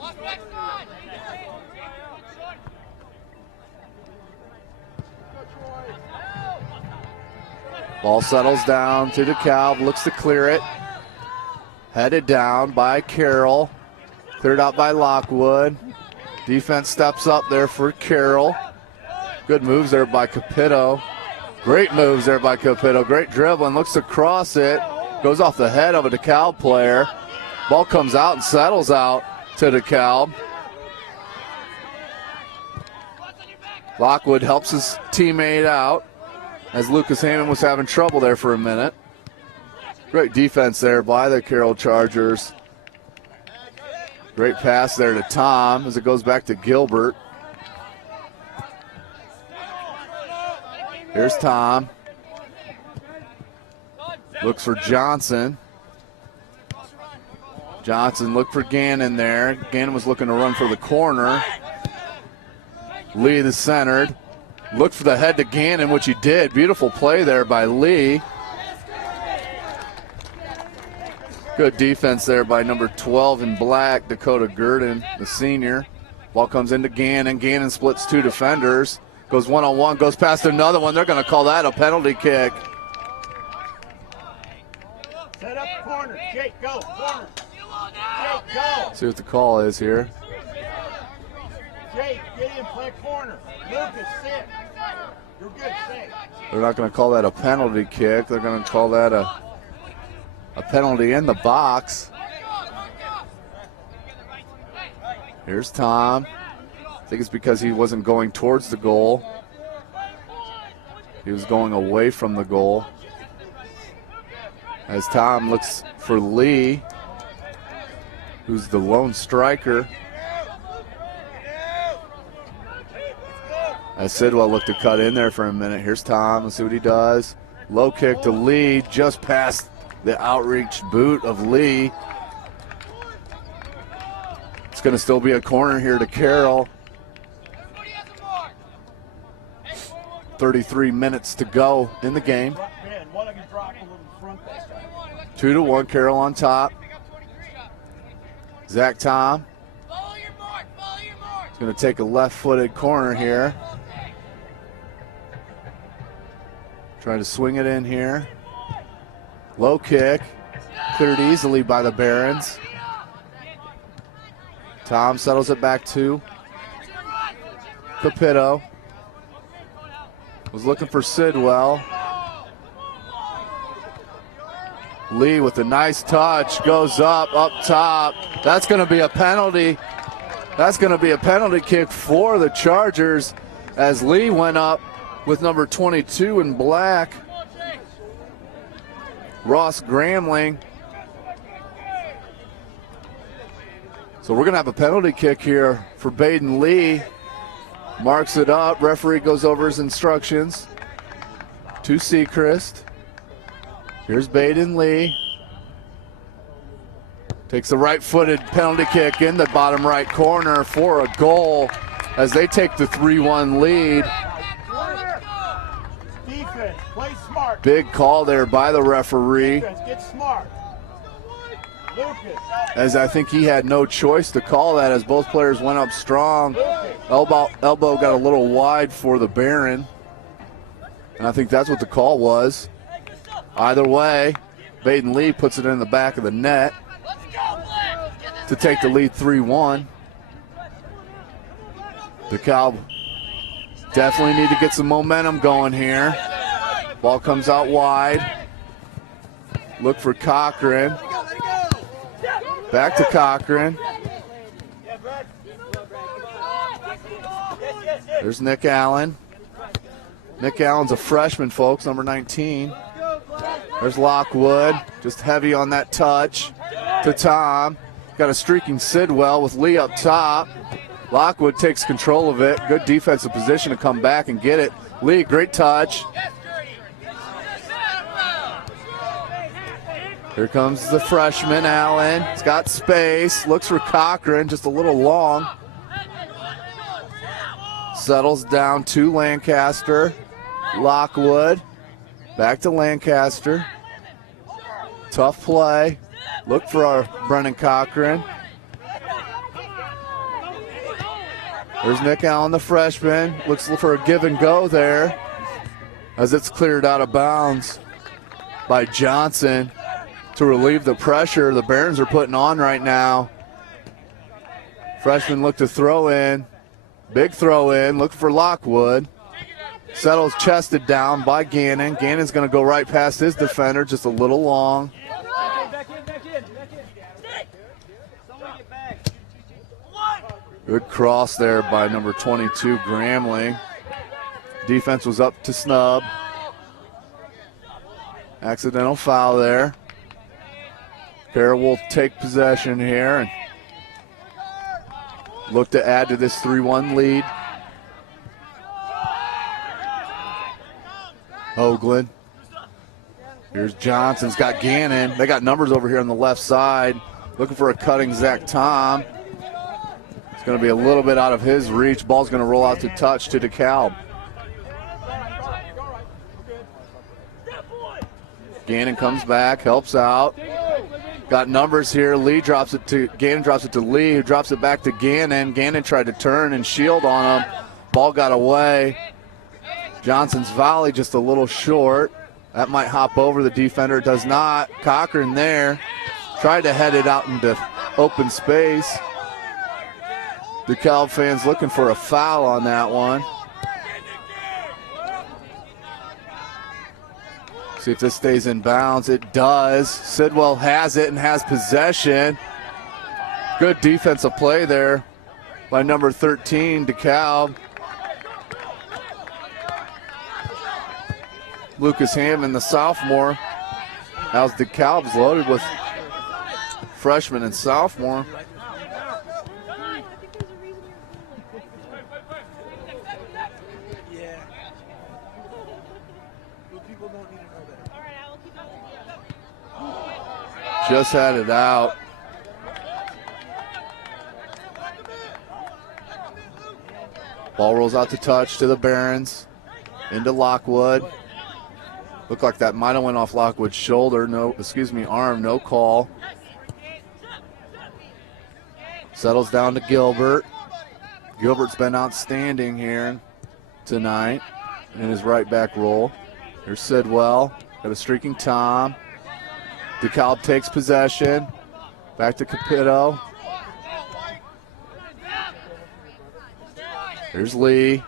Ball settles down to DeKalb, looks to clear it. Headed down by Carroll. Cleared out by Lockwood. Defense steps up there for Carroll. Good moves there by Capito. Great moves there by Capito. Great dribbling. Looks to cross it. Goes off the head of a DeKalb player. Ball comes out and settles out to DeKalb. Lockwood helps his teammate out as Lucas Hammond was having trouble there for a minute. Great defense there by the Carroll Chargers. Great pass there to Tom as it goes back to Gilbert. Here's Tom. Looks for Johnson. Johnson looked for Gannon there. Gannon was looking to run for the corner. Lee the centered. Looked for the head to Gannon, which he did. Beautiful play there by Lee. Good defense there by number 12 in black, Dakota Gurdon, the senior. Ball comes into Gannon. Gannon splits two defenders. Goes one-on-one, goes past another one. They're going to call that a penalty kick. Set up corner. Jake, go. Corner. Jake, go. See what the call is here. Jake, get in, play corner. Lucas, sit. You're good, sit. They're not going to call that a penalty kick. They're going to call that a penalty in the box. Here's Tom. I think it's because he wasn't going towards the goal. He was going away from the goal. As Tom looks for Lee, who's the lone striker. As Sidwell looked to cut in there for a minute. Here's Tom. Let's see what he does. Low kick to Lee, just past the outreach boot of Lee. It's going to still be a corner here to Carroll. 33 minutes to go in the game. 2-1, Carroll on top. Zach Tom. He's going to take a left-footed corner here. Trying to swing it in here. Low kick. Cleared easily by the Barons. Tom settles it back to Capito. Was looking for Sidwell. Lee with a nice touch. Goes up top. That's going to be a penalty. That's going to be a penalty kick for the Chargers as Lee went up with number 22 in black, Ross Gramling. So we're going to have a penalty kick here for Baden Lee. Marks it up. Referee goes over his instructions to Sechrist. Here's Baden Lee. Takes the right-footed penalty kick in the bottom right corner for a goal as they take the 3-1 lead. Defense, play smart. Big call there by the referee. Defense, get smart. Lucas. As I think he had no choice to call that as both players went up strong. Elbow got a little wide for the Baron. And I think that's what the call was. Either way, Baden Lee puts it in the back of the net to take the lead 3-1. DeKalb definitely need to get some momentum going here. Ball comes out wide. Look for Cochran. Back to Cochran. There's Nick Allen. Nick Allen's a freshman, folks, number 19. There's Lockwood, just heavy on that touch to Tom. Got a streaking Sidwell with Lee up top. Lockwood takes control of it. Good defensive position to come back and get it. Lee, great touch. Here comes the freshman, Allen. He's got space. Looks for Cochran, just a little long. Settles down to Lancaster. Lockwood. Back to Lancaster. Tough play. Look for our Brennan Cochran. There's Nick Allen, the freshman. Looks for a give and go there as it's cleared out of bounds by Johnson to relieve the pressure the Barons are putting on right now. Freshman look to throw in. Big throw in. Look for Lockwood. Settles chested down by Gannon. Gannon's going to go right past his defender, just a little long. Good cross there by number 22, Gramling. Defense was up to snub. Accidental foul there. Carroll will take possession here and look to add to this 3-1 lead. Hoagland. Here's Johnson's got Gannon. They got numbers over here on the left side. Looking for a cutting Zach Tom. It's going to be a little bit out of his reach. Ball's going to roll out to touch to DeKalb. Gannon comes back, helps out. Got numbers here. Gannon drops it to Lee, who drops it back to Gannon. Gannon tried to turn and shield on him. Ball got away. Johnson's volley just a little short. That might hop over the defender. It does not. Cochran there. Tried to head it out into open space. DeKalb fans looking for a foul on that one. See if this stays in bounds. It does. Sidwell has it and has possession. Good defensive play there by number 13, DeKalb. Lucas Hammond, the sophomore. How's DeKalb's loaded with freshman and sophomore. Just had it out. Ball rolls out to touch to the Barons. Into Lockwood. Looked like that might have went off Lockwood's shoulder. Arm, no call. Settles down to Gilbert. Gilbert's been outstanding here tonight in his right back role. Here's Sidwell. Got a streaking Tom. DeKalb takes possession. Back to Capito. Here's Lee.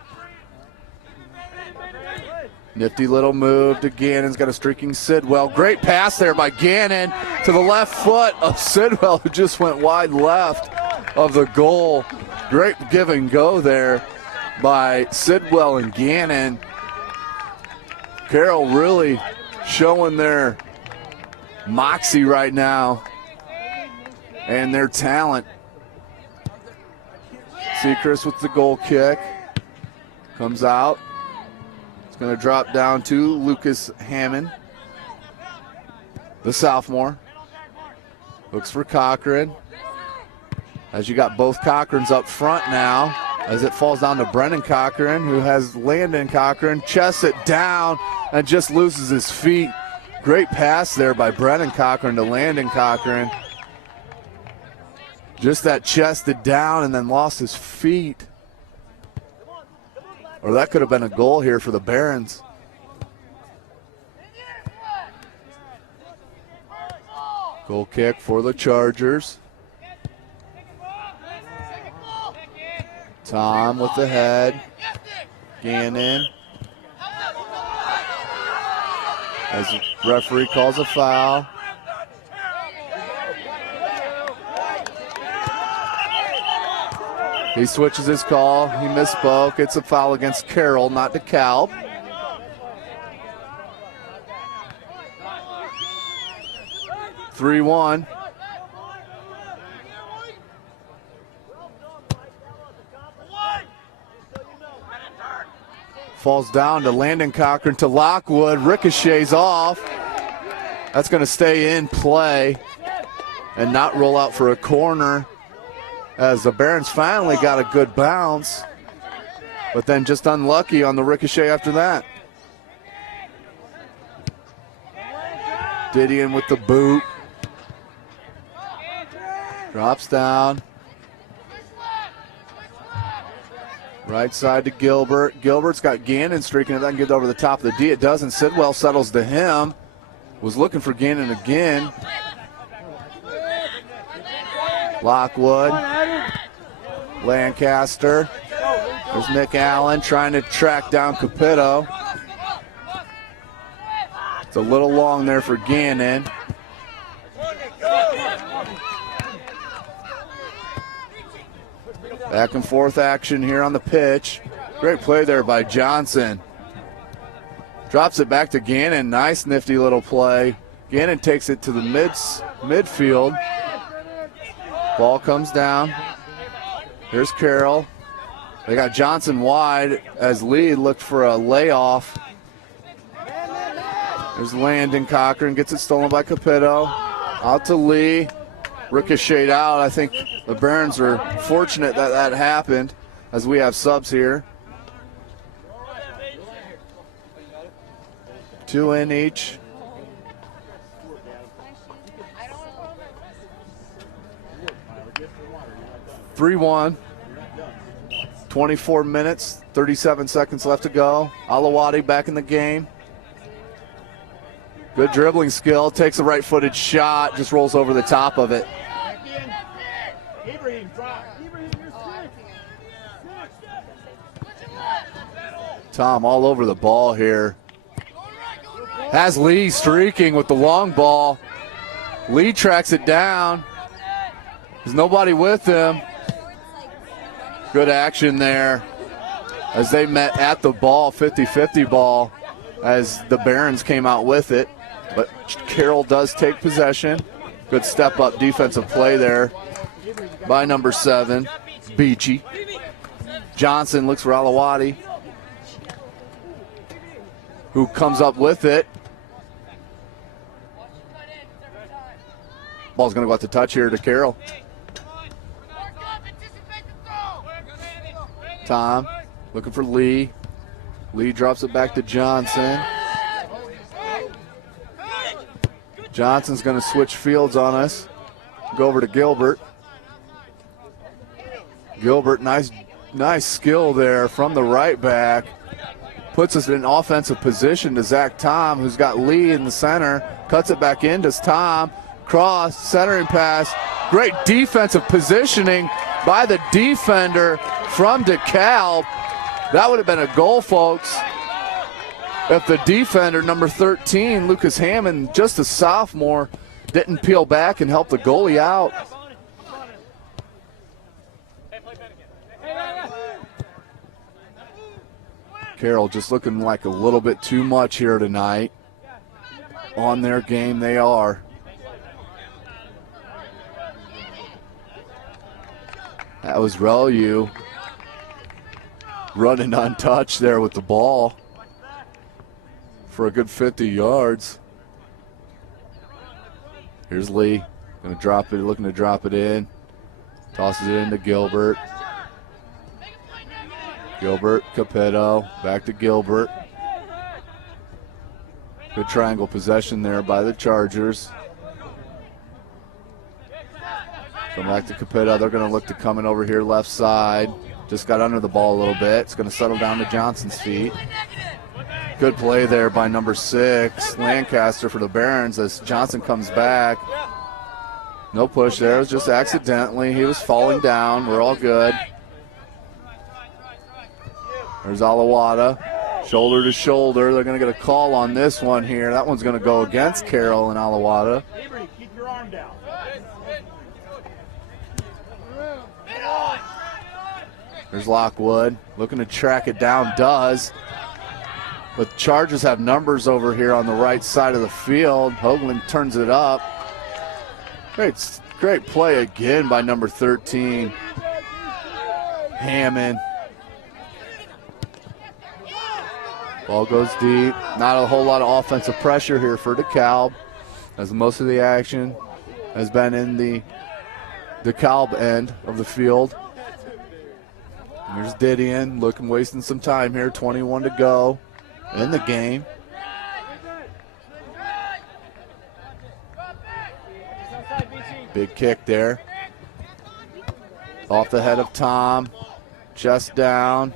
Nifty little move to Gannon's got a streaking Sidwell. Great pass there by Gannon to the left foot of Sidwell, who just went wide left of the goal. Great give and go there by Sidwell and Gannon. Carroll really showing their moxie right now and their talent. Seacrest with the goal kick. Comes out. It's going to drop down to Lucas Hammond, the sophomore. Looks for Cochran. As you got both Cochrans up front now, as it falls down to Brennan Cochran, who has Landon Cochran, chests it down and just loses his feet. Great pass there by Brennan Cochran to Landon Cochran. Just that chested down and then lost his feet. Or that could have been a goal here for the Barons. Goal kick for the Chargers. Tom with the head. Gannon. As the referee calls a foul. He switches his call. He misspoke. It's a foul against Carroll, not DeKalb. (3-1). Falls down to Landon Cochran to Lockwood. Ricochets off. That's going to stay in play and not roll out for a corner, as the Barons finally got a good bounce, but then just unlucky on the ricochet after that. Didion with the boot. Drops down. Right side to Gilbert. Gilbert's got Gannon streaking it. That can get over the top of the D. It doesn't. Sidwell settles to him. Was looking for Gannon again. Lockwood. Lancaster. There's Nick Allen trying to track down Capito. It's a little long there for Gannon. Back and forth action here on the pitch. Great play there by Johnson. Drops it back to Gannon. Nice nifty little play. Gannon takes it to the midfield. Ball comes down. Here's Carroll. They got Johnson wide as Lee looked for a layoff. There's Landon Cochran. Gets it stolen by Capito. Out to Lee. Ricocheted out. I think the Barons are fortunate that that happened, as we have subs here. 2 in each. (3-1). 24 minutes, 37 seconds left to go. Alawati back in the game. Good dribbling skill, takes a right-footed shot, just rolls over the top of it. Tom all over the ball here. Has Lee streaking with the long ball. Lee tracks it down. There's nobody with him. Good action there as they met at the ball, 50-50 ball, as the Barons came out with it. But Carroll does take possession. Good step-up defensive play there by number 7, Beachy. Johnson looks for Alawati, who comes up with it. Ball's going to go out to touch here to Carroll. Tom looking for Lee. Lee drops it back to Johnson. Johnson's going to switch fields on us. Go over to Gilbert. Gilbert, nice skill there from the right back. puts us in an offensive position to Zach Tom, who's got Lee in the center, cuts it back into Tom, cross, centering pass. Great defensive positioning by the defender from DeKalb. That would have been a goal, folks, if the defender, number 13, Lucas Hammond, just a sophomore, didn't peel back and help the goalie out. Carroll just looking like a little bit too much here tonight. On their game they are. That was Relu running untouched there with the ball for a good 50 yards. Here's Lee, gonna drop it, looking to drop it in. Tosses it into Gilbert. Gilbert, Capetto, back to Gilbert. Good triangle possession there by the Chargers. Come back to Capetto. They're going to look to coming over here left side. Just got under the ball a little bit. It's going to settle down to Johnson's feet. Good play there by number 6, Lancaster, for the Barons as Johnson comes back. No push there. It was just accidentally. He was falling down. We're all good. There's Alawada, shoulder to shoulder. They're going to get a call on this one here. That one's going to go against Carroll and Alawada. Keep your arm down. There's Lockwood, looking to track it down, does. But the Chargers have numbers over here on the right side of the field. Hoagland turns it up. Great play again by number 13, Hammond. Ball goes deep. Not a whole lot of offensive pressure here for DeKalb, as most of the action has been in the DeKalb end of the field. Here's Didion wasting some time here. 21 to go in the game. Big kick there. Off the head of Tom. Chest down.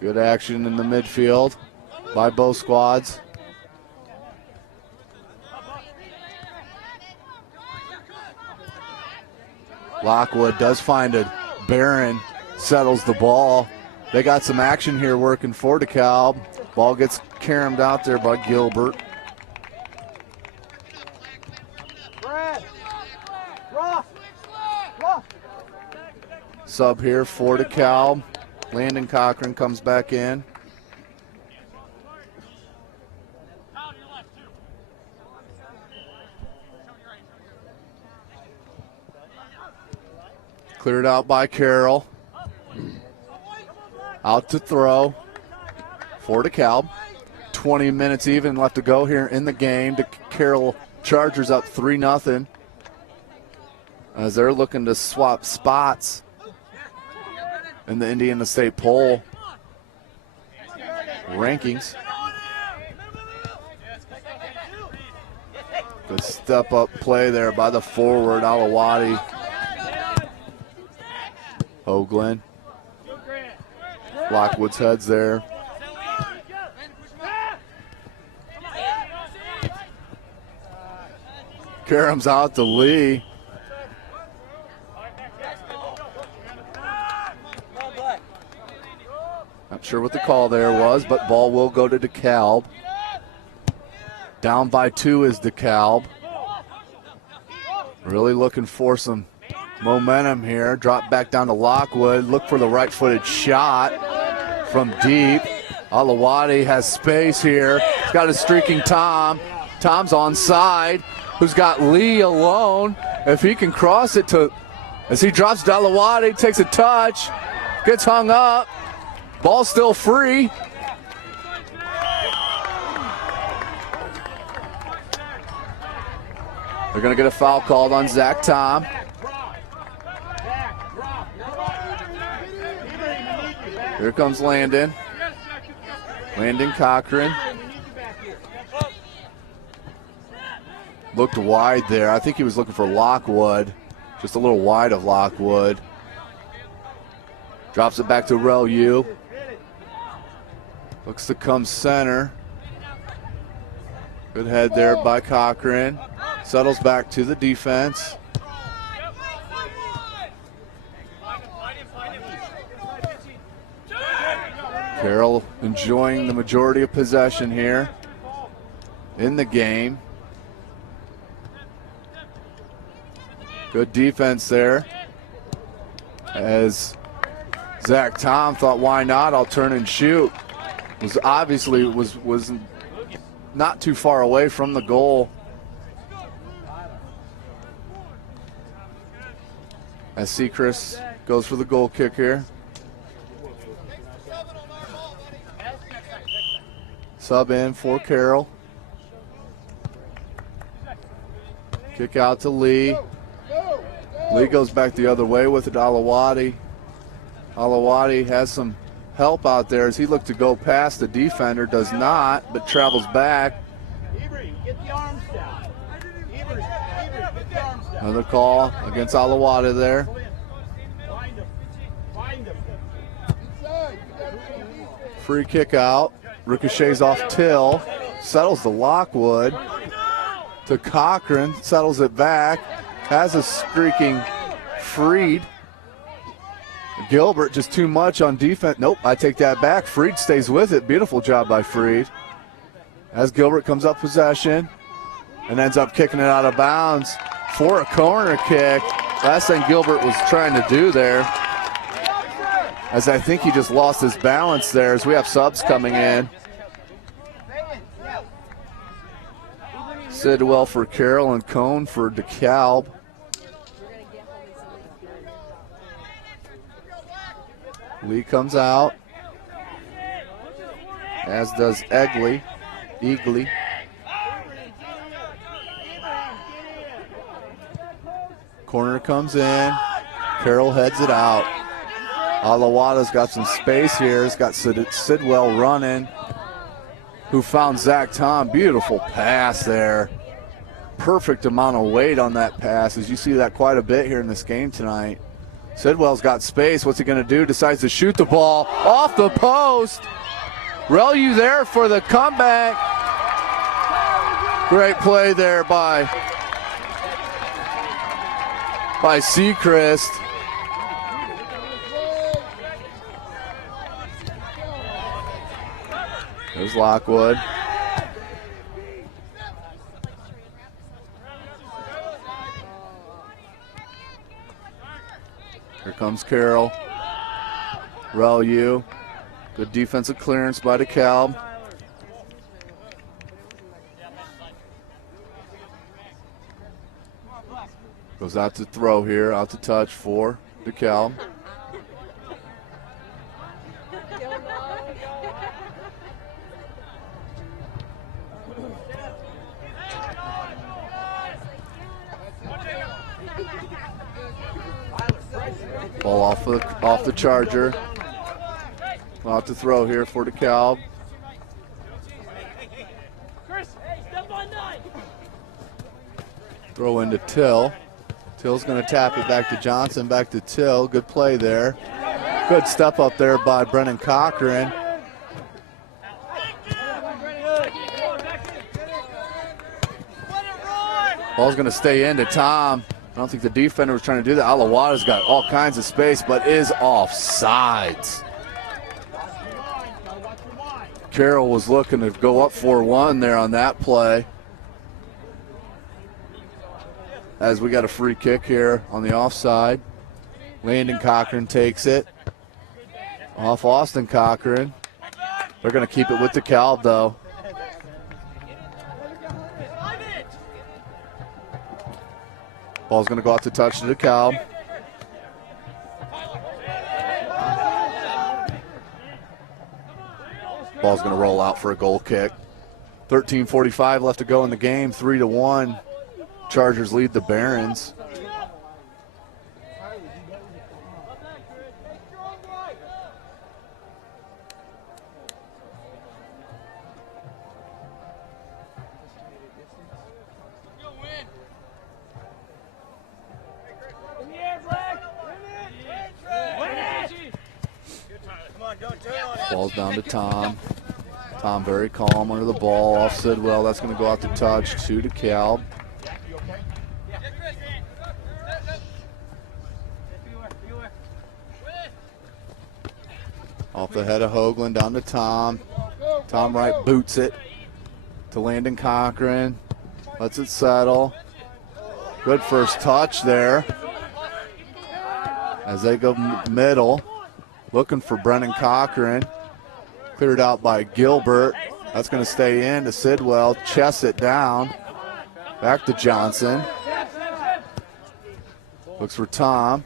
Good action in the midfield by both squads. Lockwood does find a Barron, settles the ball. They got some action here working for DeKalb. Ball gets caromed out there by Gilbert. Sub here for DeKalb. Landon Cochran comes back in. Cleared out by Carroll. Out to throw for DeKalb. 20 minutes even left to go here in the game. The Carroll Chargers up 3-0 as they're looking to swap spots in the Indiana State poll rankings. Good step-up play there by the forward, Alawadi. Hoagland. Lockwood's heads there. Karam's out to Lee. Not sure what the call there was, but ball will go to DeKalb. Down by 2 is DeKalb. Really looking for some momentum here. Drop back down to Lockwood. Look for the right-footed shot from deep. Alawadi has space here. He's got a streaking Tom. Tom's onside. Who's got Lee alone. If he can cross it to, as he drops Alawadi, takes a touch, gets hung up. Ball still free. They're going to get a foul called on Zach Tom. Here comes Landon. Landon Cochran. Looked wide there. I think he was looking for Lockwood. Just a little wide of Lockwood. Drops it back to Relu. Looks to come center. Good head there by Cochran. Settles back to the defense. Carroll enjoying the majority of possession here in the game. Good defense there. As Zach Tom thought, why not? I'll turn and shoot. Was obviously was not too far away from the goal. As Seacrest goes for the goal kick here. Sub in for Carroll. Kick out to Lee. Lee goes back the other way with it to Alawati. Alawati has some help out there as he looked to go past the defender. Does not, but travels back. Get the arms down. Get the arms down. Another call against Alawati there. Find him. Find him. Free kick out. Ricochets off Till. Settles to Lockwood. To Cochran. Settles it back. Has a streaking Freed. Gilbert just too much on defense. Nope, I take that back. Freed stays with it. Beautiful job by Freed. As Gilbert comes up possession and ends up kicking it out of bounds for a corner kick. Last thing Gilbert was trying to do there, as I think he just lost his balance there as we have subs coming in. Sidwell for Carroll and Cone for DeKalb. Lee comes out, as does Eagley. Corner comes in. Carroll heads it out. Alawada's got some space here. He's got Sidwell running, who found Zach Tom. Beautiful pass there. Perfect amount of weight on that pass, as you see that quite a bit here in this game tonight. Sidwell's got space. What's he going to do? Decides to shoot the ball off the post. Relu there for the comeback. Great play there by Seacrest. There's Lockwood. Here comes Carroll. Relu. Good defensive clearance by DeKalb. Goes out to throw here, out to touch for DeKalb. Ball off the Charger. Out to throw here for DeKalb. Throw into Till. Till's going to tap it back to Johnson, back to Till. Good play there. Good step up there by Brennan Cochran. Ball's going to stay into Tom. I don't think the defender was trying to do that. Alawada's got all kinds of space, but is offsides. Carroll was looking to go up 4-1 there on that play. As we got a free kick here on the offside. Landon Cochran takes it. Off Austin Cochran. They're going to keep it with DeKalb, though. Ball's going to go out to touch to DeKalb. Ball's going to roll out for a goal kick. 13:45 left to go in the game. 3-1. Chargers lead the Barons. Ball's down to Tom. Tom very calm under the ball. Off Sidwell. That's going to go out to touch to DeKalb. Off the head of Hoagland, down to Tom. Tom Wright boots it to Landon Cochran. Lets it settle. Good first touch there. As they go middle, looking for Brennan Cochran. Cleared out by Gilbert. That's going to stay in to Sidwell. Chests it down. Back to Johnson. Looks for Tom.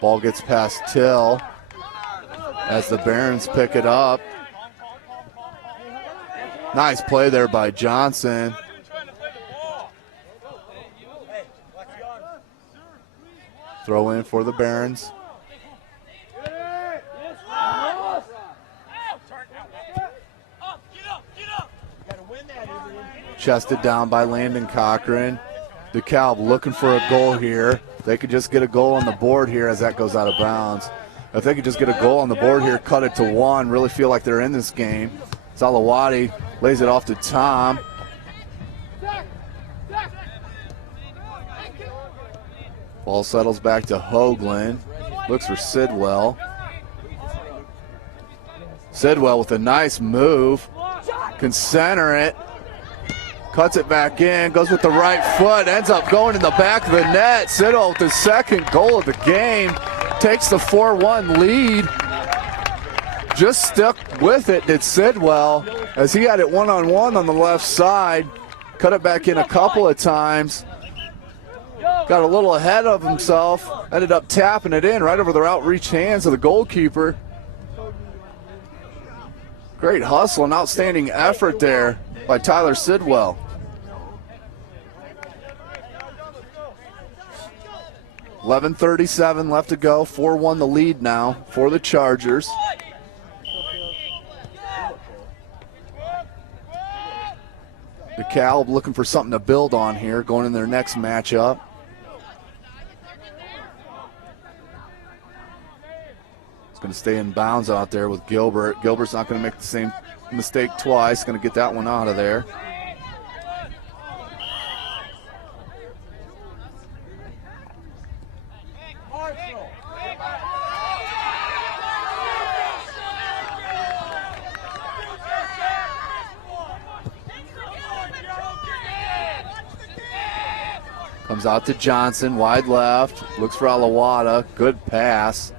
Ball gets past Till as the Barons pick it up. Nice play there by Johnson. Throw in for the Barons. Chested down by Landon Cochran. DeKalb looking for a goal here. They could just get a goal on the board here as that goes out of bounds. If they could just get a goal on the board here, cut it to 1, really feel like they're in this game. Salawati lays it off to Tom. Ball settles back to Hoagland. Looks for Sidwell. Sidwell with a nice move. Can center it. Cuts it back in, goes with the right foot, ends up going in the back of the net. Sidwell with his second goal of the game. Takes the 4-1 lead. Just stuck with it, did Sidwell, as he had it one-on-one on the left side. Cut it back in a couple of times. Got a little ahead of himself. Ended up tapping it in right over the outreach hands of the goalkeeper. Great hustle and outstanding effort there by Tyler Sidwell. .11:37 left to go. 4-1 the lead now for the Chargers. DeKalb looking for something to build on here going in their next matchup. It's going to stay in bounds out there with Gilbert. Gilbert's not going to make the same mistake twice. Going to get that one out of there. Comes out to Johnson, wide left. Looks for Alawada. Good pass.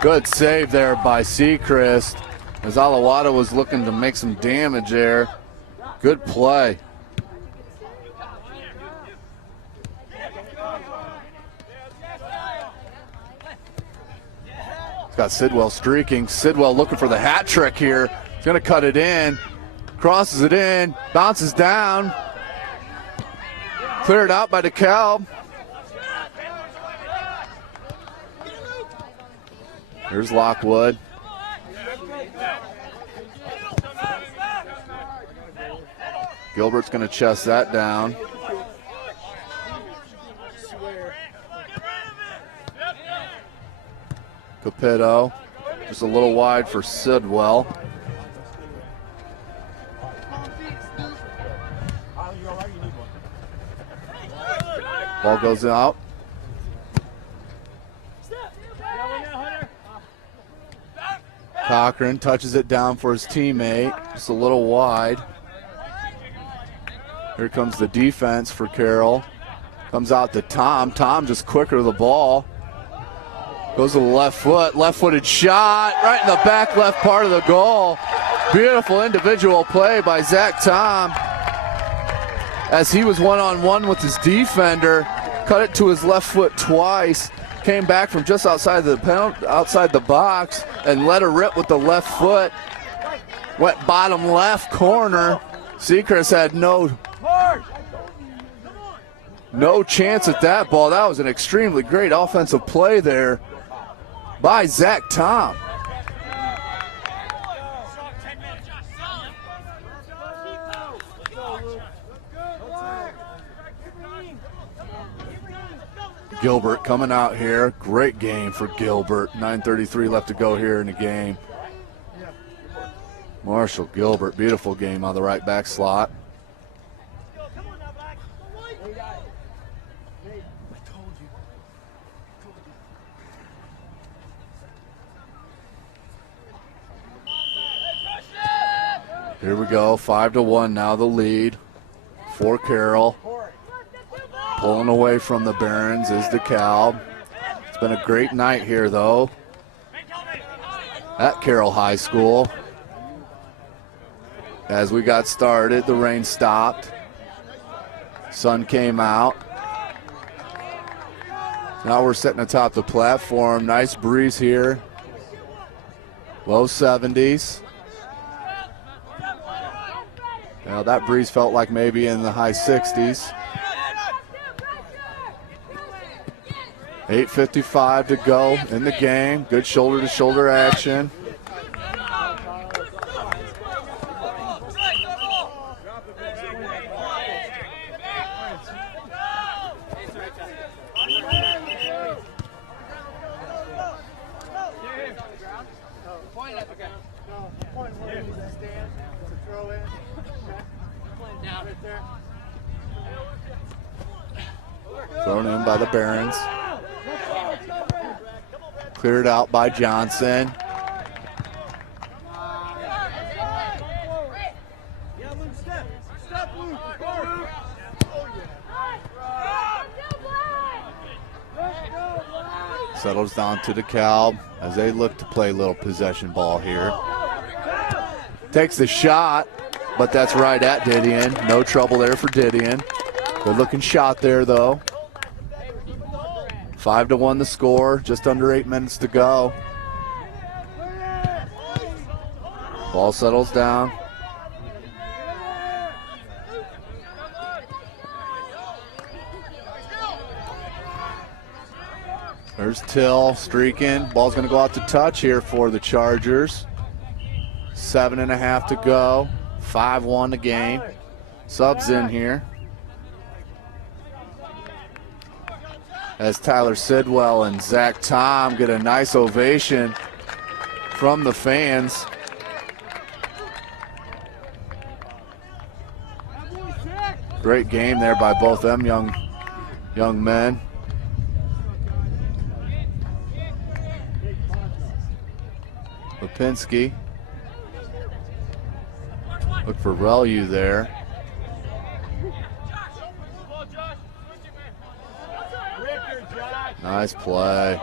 Good save there by Sechrist, as Alawada was looking to make some damage there. Good play. It's got Sidwell streaking. Sidwell looking for the hat trick here. He's going to cut it in. Crosses it in. Bounces down. Cleared out by DeKalb. Here's Lockwood. Gilbert's going to chest that down. Capito just a little wide for Sidwell. Ball goes out. Cochran touches it down for his teammate, just a little wide. Here comes the defense for Carroll. Comes out to Tom. Tom just quicker to the ball. Goes to the left foot, left-footed shot, right in the back left part of the goal. Beautiful individual play by Zach Tom, as he was one-on-one with his defender. Cut it to his left foot twice. Came back from just outside the box and let her rip with the left foot. Went bottom left corner. Sechrist had no chance at that ball. That was an extremely great offensive play there by Zach Tom. Gilbert coming out here. Great game for Gilbert. 9:33 left to go here in the game. Marshall Gilbert, beautiful game on the right back slot. Here we go, 5-1 now the lead for Carroll. Pulling away from the Barons is DeKalb. It's been a great night here though at Carroll High School. As we got started, the rain stopped. Sun came out. Now we're sitting atop the platform. Nice breeze here. Low 70s. Now that breeze felt like maybe in the high 60s. 8:55 to go in the game. Good shoulder-to-shoulder action. Thrown in by the Barons. Cleared out by Johnson. Settles down to DeKalb as they look to play a little possession ball here. Takes the shot, but that's right at Didion. No trouble there for Didion. Good looking shot there though. 5-1 the score, just under 8 minutes to go. Ball settles down. There's Till streaking. Ball's going to go out to touch here for the Chargers. 7.5 to go. 5-1 the game. Subs in here. As Tyler Sidwell and Zach Tom get a nice ovation from the fans. Great game there by both them young men. Lipinski. Look for Relu there. Nice play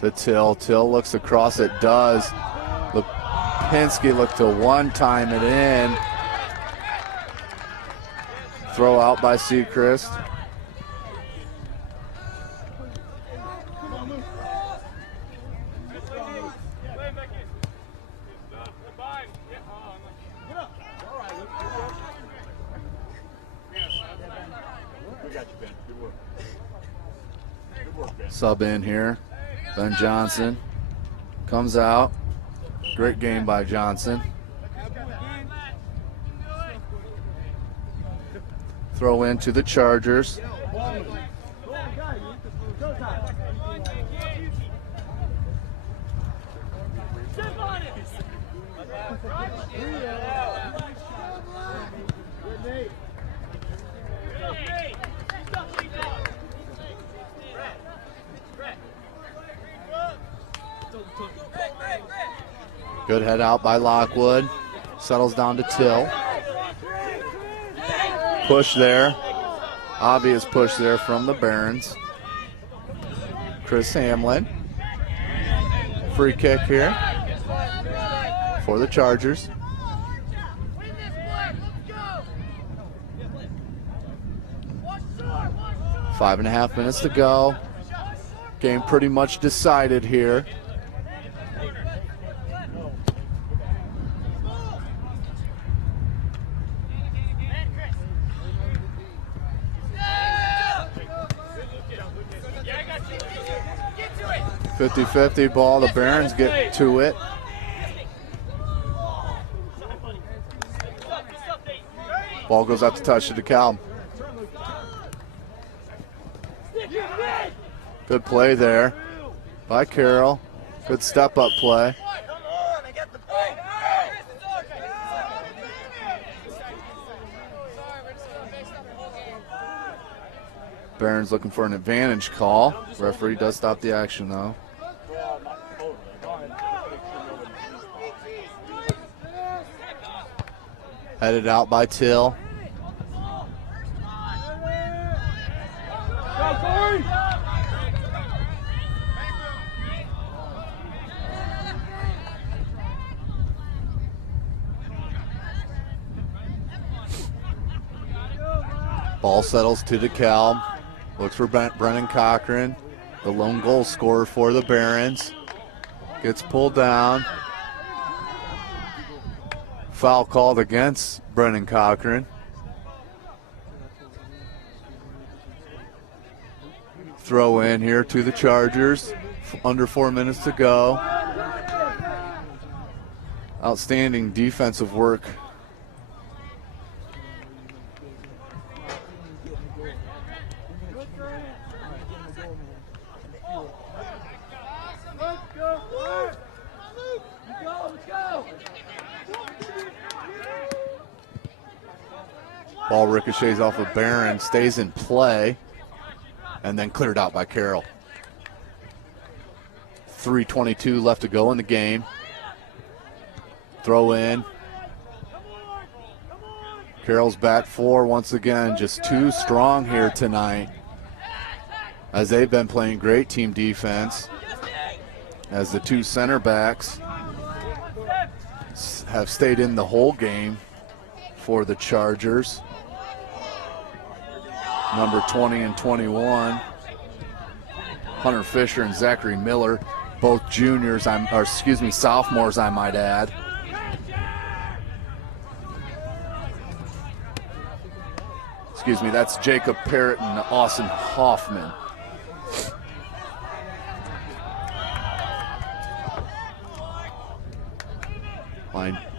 to Till. Till looks across, it does. Lipinski looked to one-time it in. Throw out by Seacrest. Sub in here. Ben Johnson comes out. Great game by Johnson. Throw in to the Chargers. Good head out by Lockwood. Settles down to Till. Push there. Obvious push there from the Barons. Chris Hamlin. Free kick here for the Chargers. Five and a half minutes to go. Game pretty much decided here. .50-50 ball. The Barons get to it. Ball goes out to touch to DeKalb. Good play there by Carroll. Good step-up play. Barron's looking for an advantage call. Referee does stop the action, though. Headed out by Till. Ball settles to DeKalb. Looks for Brennan Cochran, the lone goal scorer for the Barons. Gets pulled down. Foul called against Brennan Cochran. Throw in here to the Chargers. Under 4 minutes to go. Outstanding defensive work. Ball ricochets off of Barron, stays in play, and then cleared out by Carroll. 3:22 left to go in the game. Throw in. Carroll's back four once again, just too strong here tonight, as they've been playing great team defense, as the two center backs have stayed in the whole game for the Chargers. Number 20 and 21, Hunter Fisher and Zachary Miller, both juniors, sophomores, I might add. Excuse me, that's Jacob Parrott and Austin Hoffman.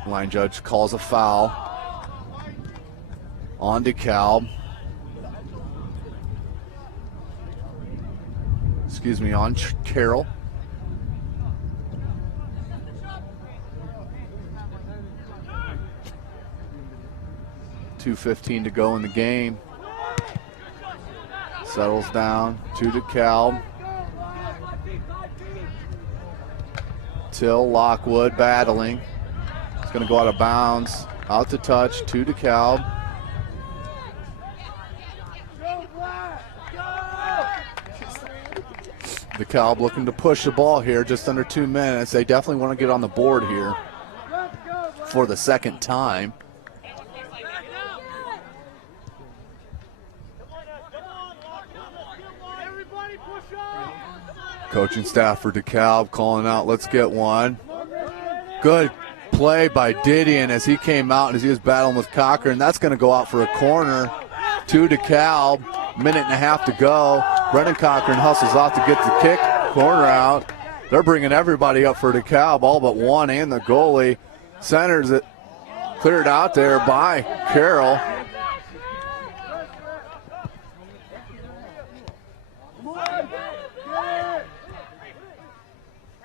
Line judge calls a foul on DeKalb. On Carroll. .2:15 to go in the game. Settles down to DeKalb. Till Lockwood battling. It's going to go out of bounds. Out to touch to DeKalb. DeKalb looking to push the ball here, just under 2 minutes. They definitely want to get on the board here for the second time. Coaching staff for DeKalb calling out, let's get one. Good play by Didion as he came out and as he was battling with Cochran. That's going to go out for a corner to DeKalb. Minute and a half to go. Brennan Cochran hustles off to get the kick, corner out. They're bringing everybody up for DeKalb, all but one and the goalie. Centers it, cleared out there by Carroll.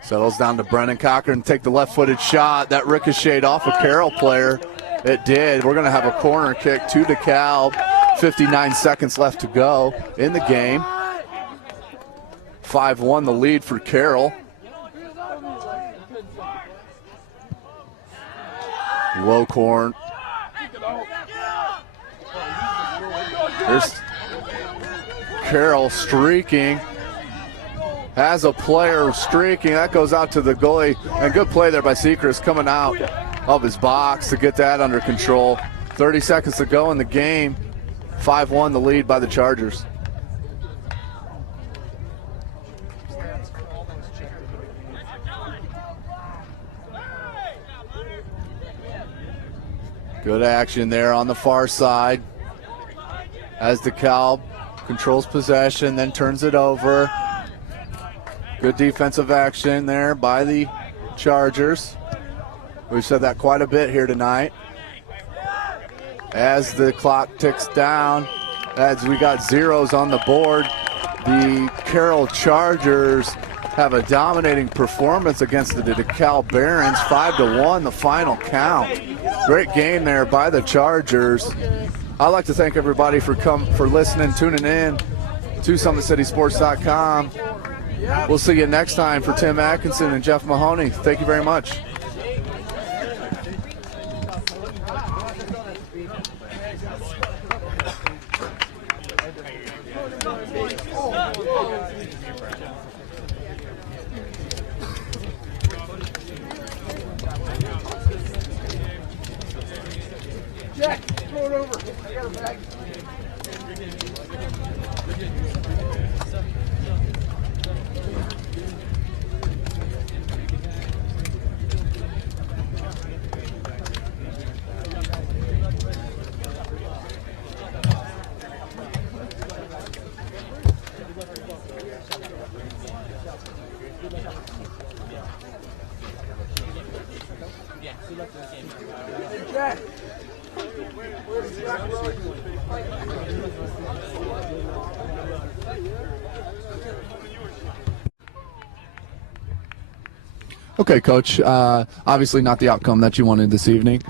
Settles down to Brennan Cochran, take the left-footed shot. That ricocheted off a Carroll player. It did. We're going to have a corner kick to DeKalb. 59 seconds left to go in the game. 5-1 the lead for Carroll. Low corn. There's Carroll streaking. Has a player streaking. That goes out to the goalie. And good play there by Seacrest coming out of his box to get that under control. 30 seconds to go in the game. 5-1 the lead by the Chargers. Good action there on the far side as DeKalb controls possession, then turns it over. Good defensive action there by the Chargers. We've said that quite a bit here tonight. As the clock ticks down, as we got zeros on the board, The Carroll Chargers have a dominating performance against the DeKalb Barons, 5-1 the final count. Great game there by the Chargers. I'd like to thank everybody for listening, tuning in to SummitCitySports.com. We'll see you next time. For Tim Atkinson and Jeff Mahoney, thank you very much. Jack, throw it over. I got a bag. Jack. Okay, Coach. Obviously not the outcome that you wanted this evening.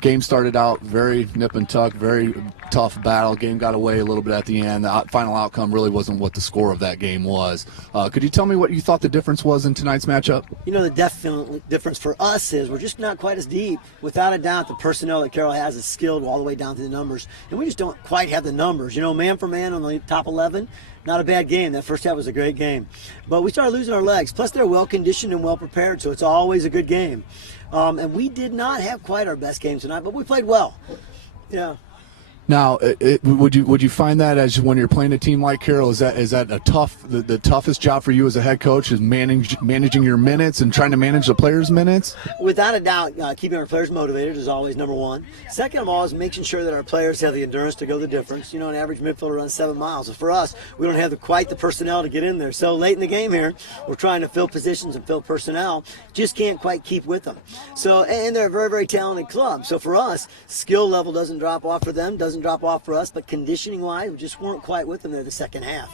Game started out very nip and tuck, very tough battle. Game got away a little bit at the end. The final outcome really wasn't what the score of that game was. Could you tell me what you thought the difference was in tonight's matchup? You know, the definite difference for us is we're just not quite as deep. Without a doubt, the personnel that Carroll has is skilled all the way down to the numbers, and we just don't quite have the numbers. You know, man for man on the top 11, not a bad game. That first half was a great game. But we started losing our legs. Plus, they're well-conditioned and well-prepared, so it's always a good game. And we did not have quite our best game tonight, but we played well. Yeah. Now, would you find that as when you're playing a team like Carroll, is that the toughest job for you as a head coach is managing your minutes and trying to manage the players' minutes? Without a doubt, keeping our players motivated is always number one. Second of all is making sure that our players have the endurance to go the difference. You know, an average midfielder runs 7 miles. For us, we don't have quite the personnel to get in there. So late in the game here, we're trying to fill positions and fill personnel. Just can't quite keep with them. So, and they're a very, very talented club. So for us, skill level doesn't drop off for them, doesn't drop off for us, but conditioning-wise, we just weren't quite with them there the second half.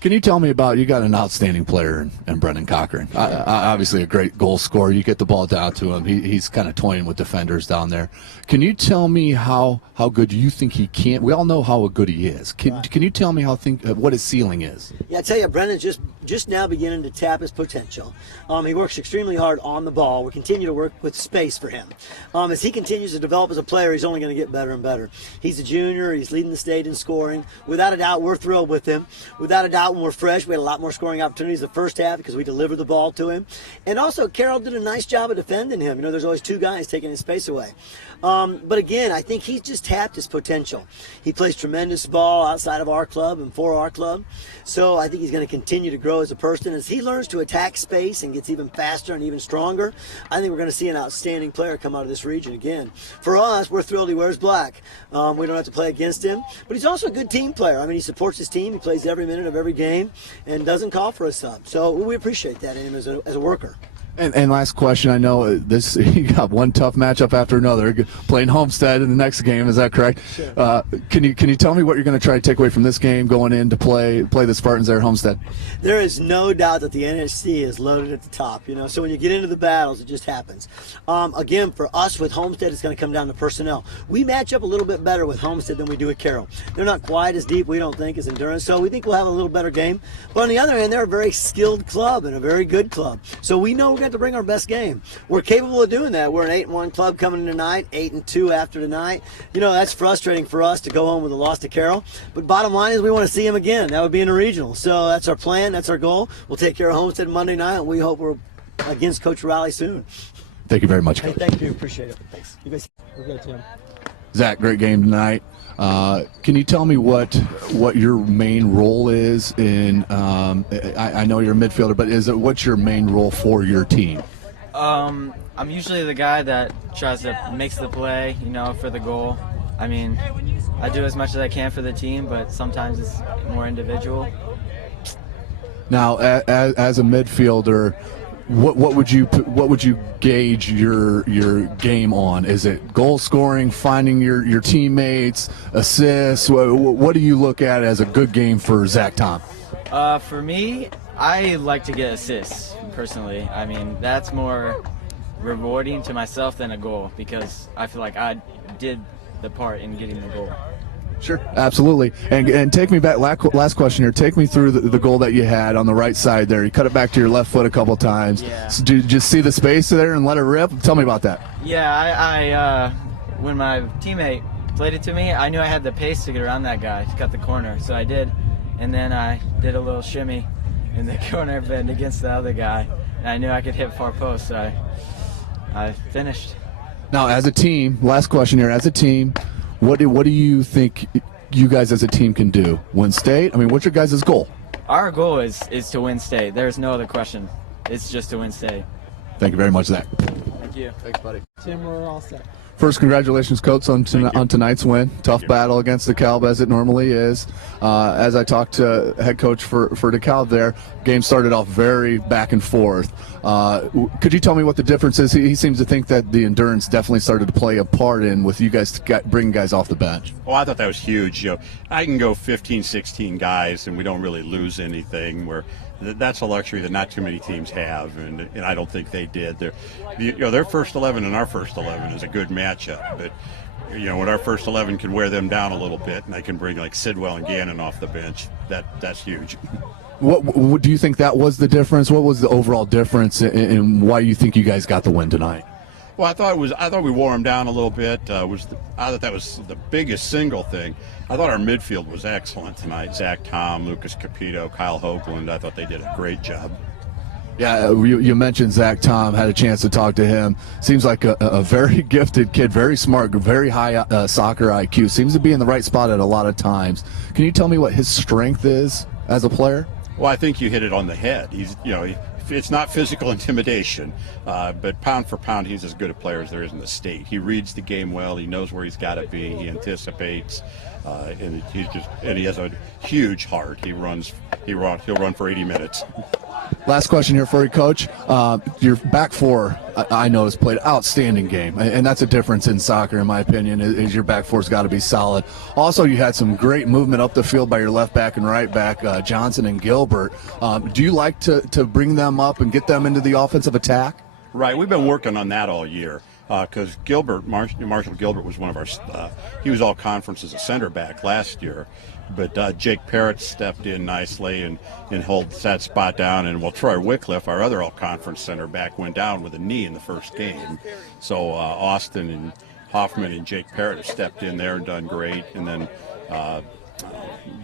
Can you tell me about, you got an outstanding player in Brendan Cochran, obviously a great goal scorer. You get the ball down to him. He's kind of toying with defenders down there. Can you tell me how good you think he can? We all know how good he is. Can you tell me what his ceiling is? Yeah, I tell you, Brendan's just now beginning to tap his potential. He works extremely hard on the ball. We continue to work with space for him. As he continues to develop as a player, he's only going to get better and better. He's a junior. He's leading the state in scoring. Without a doubt, we're thrilled with him. Without a doubt, when we're fresh, we had a lot more scoring opportunities the first half because we delivered the ball to him. And also, Carroll did a nice job of defending him. You know, there's always two guys taking his space away. But again, I think he's just tapped his potential. He plays tremendous ball outside of our club and for our club. So I think he's going to continue to grow as a person. As he learns to attack space and gets even faster and even stronger, I think we're going to see an outstanding player come out of this region again. For us, we're thrilled he wears black. We don't have to play against him. But he's also a good team player. I mean, he supports his team. He plays every minute of every game and doesn't call for a sub. So we appreciate that in him as a worker. And last question, I know you got one tough matchup after another, playing Homestead in the next game, is that correct? Sure. Can you tell me what you're going to try to take away from this game going in to play the Spartans there at Homestead? There is no doubt that the NHC is loaded at the top, you know, so when you get into the battles, it just happens. Again, for us with Homestead, it's going to come down to personnel. We match up a little bit better with Homestead than we do with Carroll. They're not quite as deep, we don't think, as Endurance, so we think we'll have a little better game. But on the other hand, they're a very skilled club and a very good club. So we know we're going to bring our best game. We're capable of doing that. We're an 8-1 club coming in tonight, 8-2 after tonight. You know, that's frustrating for us to go home with a loss to Carroll. But bottom line is we want to see him again. That would be in a regional. So that's our plan. That's our goal. We'll take care of Homestead Monday night, and we hope we're against Coach Riley soon. Thank you very much, Coach. Hey, thank you. Appreciate it. Thanks. You guys, we're good, Tim. Zach, great game tonight. Can you tell me what your main role is in? I know you're a midfielder, but what's your main role for your team? I'm usually the guy that tries to make the play, you know, for the goal. I mean, I do as much as I can for the team, but sometimes it's more individual. Now, as a midfielder, what would you gauge your game on? Is it goal scoring, finding your teammates, assists? What do you look at as a good game for Zach Tom? For me, I like to get assists, personally. I mean, that's more rewarding to myself than a goal because I feel like I did the part in getting the goal. Sure, absolutely. And take me back, last question here. Take me through the goal that you had on the right side there. You cut it back to your left foot a couple times. Yeah. So did you just see the space there and let it rip? Tell me about that. Yeah, I when my teammate played it to me, I knew I had the pace to get around that guy to cut the corner, so I did. And then I did a little shimmy in the corner bend against the other guy, and I knew I could hit far post, so I finished. Now, as a team, last question here. As a team, what do you think you guys as a team can do? Win state? I mean, what's your guys' goal? Our goal is to win state. There's no other question. It's just to win state. Thank you very much, Zach. Thank you. Thanks, buddy. Tim, we're all set. First, congratulations, Coach, on tonight's win. Tough battle against DeKalb, as it normally is. As I talked to head coach for DeKalb there, game started off very back and forth. Could you tell me what the difference is? He seems to think that the endurance definitely started to play a part in with you guys bringing guys off the bench. Oh, I thought that was huge. I can go 15, 16 guys, and we don't really lose anything. That's a luxury that not too many teams have, and I don't think they did. Their first 11 and our first 11 is a good matchup, but when our first 11 can wear them down a little bit, and I can bring like Sidwell and Gannon off the bench, that's huge. What do you think that was the difference? What was the overall difference in why you think you guys got the win tonight? Well, I thought we wore them down a little bit. I thought that was the biggest single thing. I thought our midfield was excellent tonight. Zach Tom, Lucas Capito, Kyle Hoagland. I thought they did a great job. Yeah, you mentioned Zach Tom. Had a chance to talk to him. Seems like a very gifted kid, very smart, very high soccer IQ. Seems to be in the right spot at a lot of times. Can you tell me what his strength is as a player? Well, I think you hit it on the head. It's not physical intimidation, but pound for pound, he's as good a player as there is in the state. He reads the game well. He knows where he's got to be. He anticipates, and he has a huge heart. He'll run for 80 minutes. Last question here for you, Coach. Your back four, I know, has played an outstanding game, and that's a difference in soccer, in my opinion, is your back four's got to be solid. Also, you had some great movement up the field by your left back and right back, Johnson and Gilbert. Do you like to bring them up and get them into the offensive attack? Right. We've been working on that all year. Because Marshall Gilbert was one of our, he was all conference as a center back last year, but Jake Parrott stepped in nicely and holds that spot down. And Troy Wycliffe, our other all conference center back, went down with a knee in the first game. So Austin and Hoffman and Jake Parrott have stepped in there and done great. And then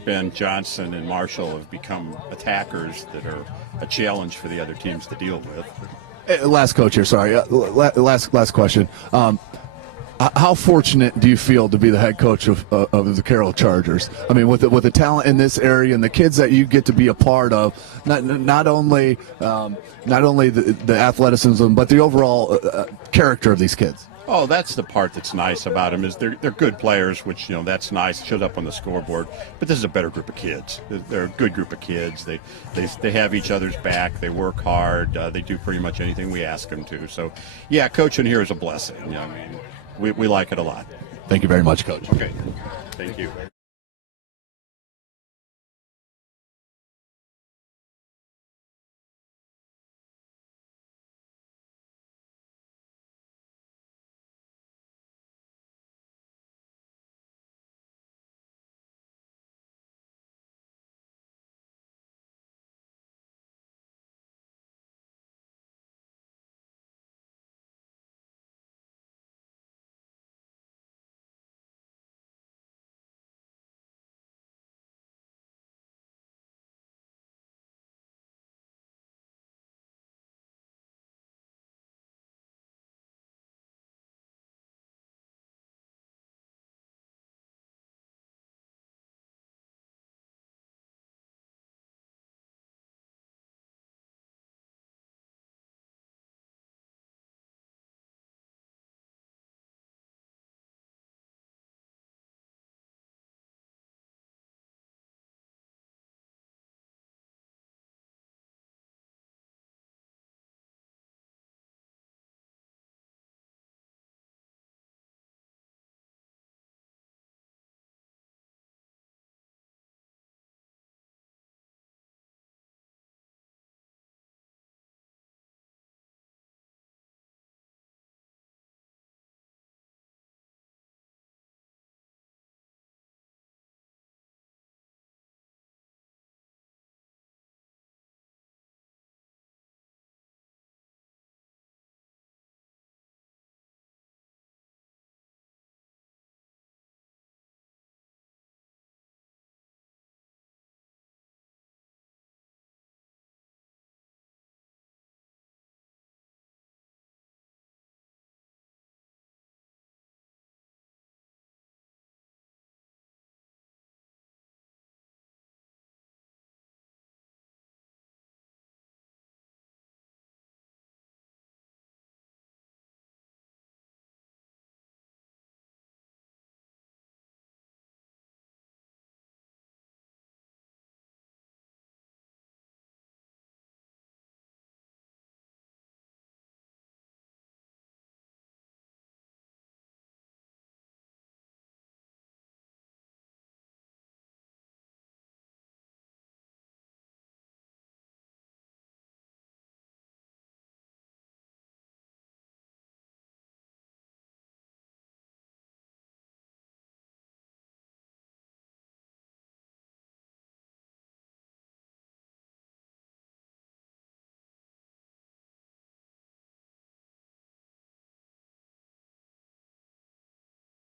Ben Johnson and Marshall have become attackers that are a challenge for the other teams to deal with. Last coach here, sorry. Last question. How fortunate do you feel to be the head coach of the Carroll Chargers? I mean, with the talent in this area and the kids that you get to be a part of, not only the athleticism, but the overall character of these kids. Oh, that's the part that's nice about them is they're good players, which that's nice. It shows up on the scoreboard. But this is a better group of kids. They're a good group of kids. They have each other's back. They work hard. They do pretty much anything we ask them to. So, yeah, coaching here is a blessing. I mean, we like it a lot. Thank you very much, Coach. Okay, thank you.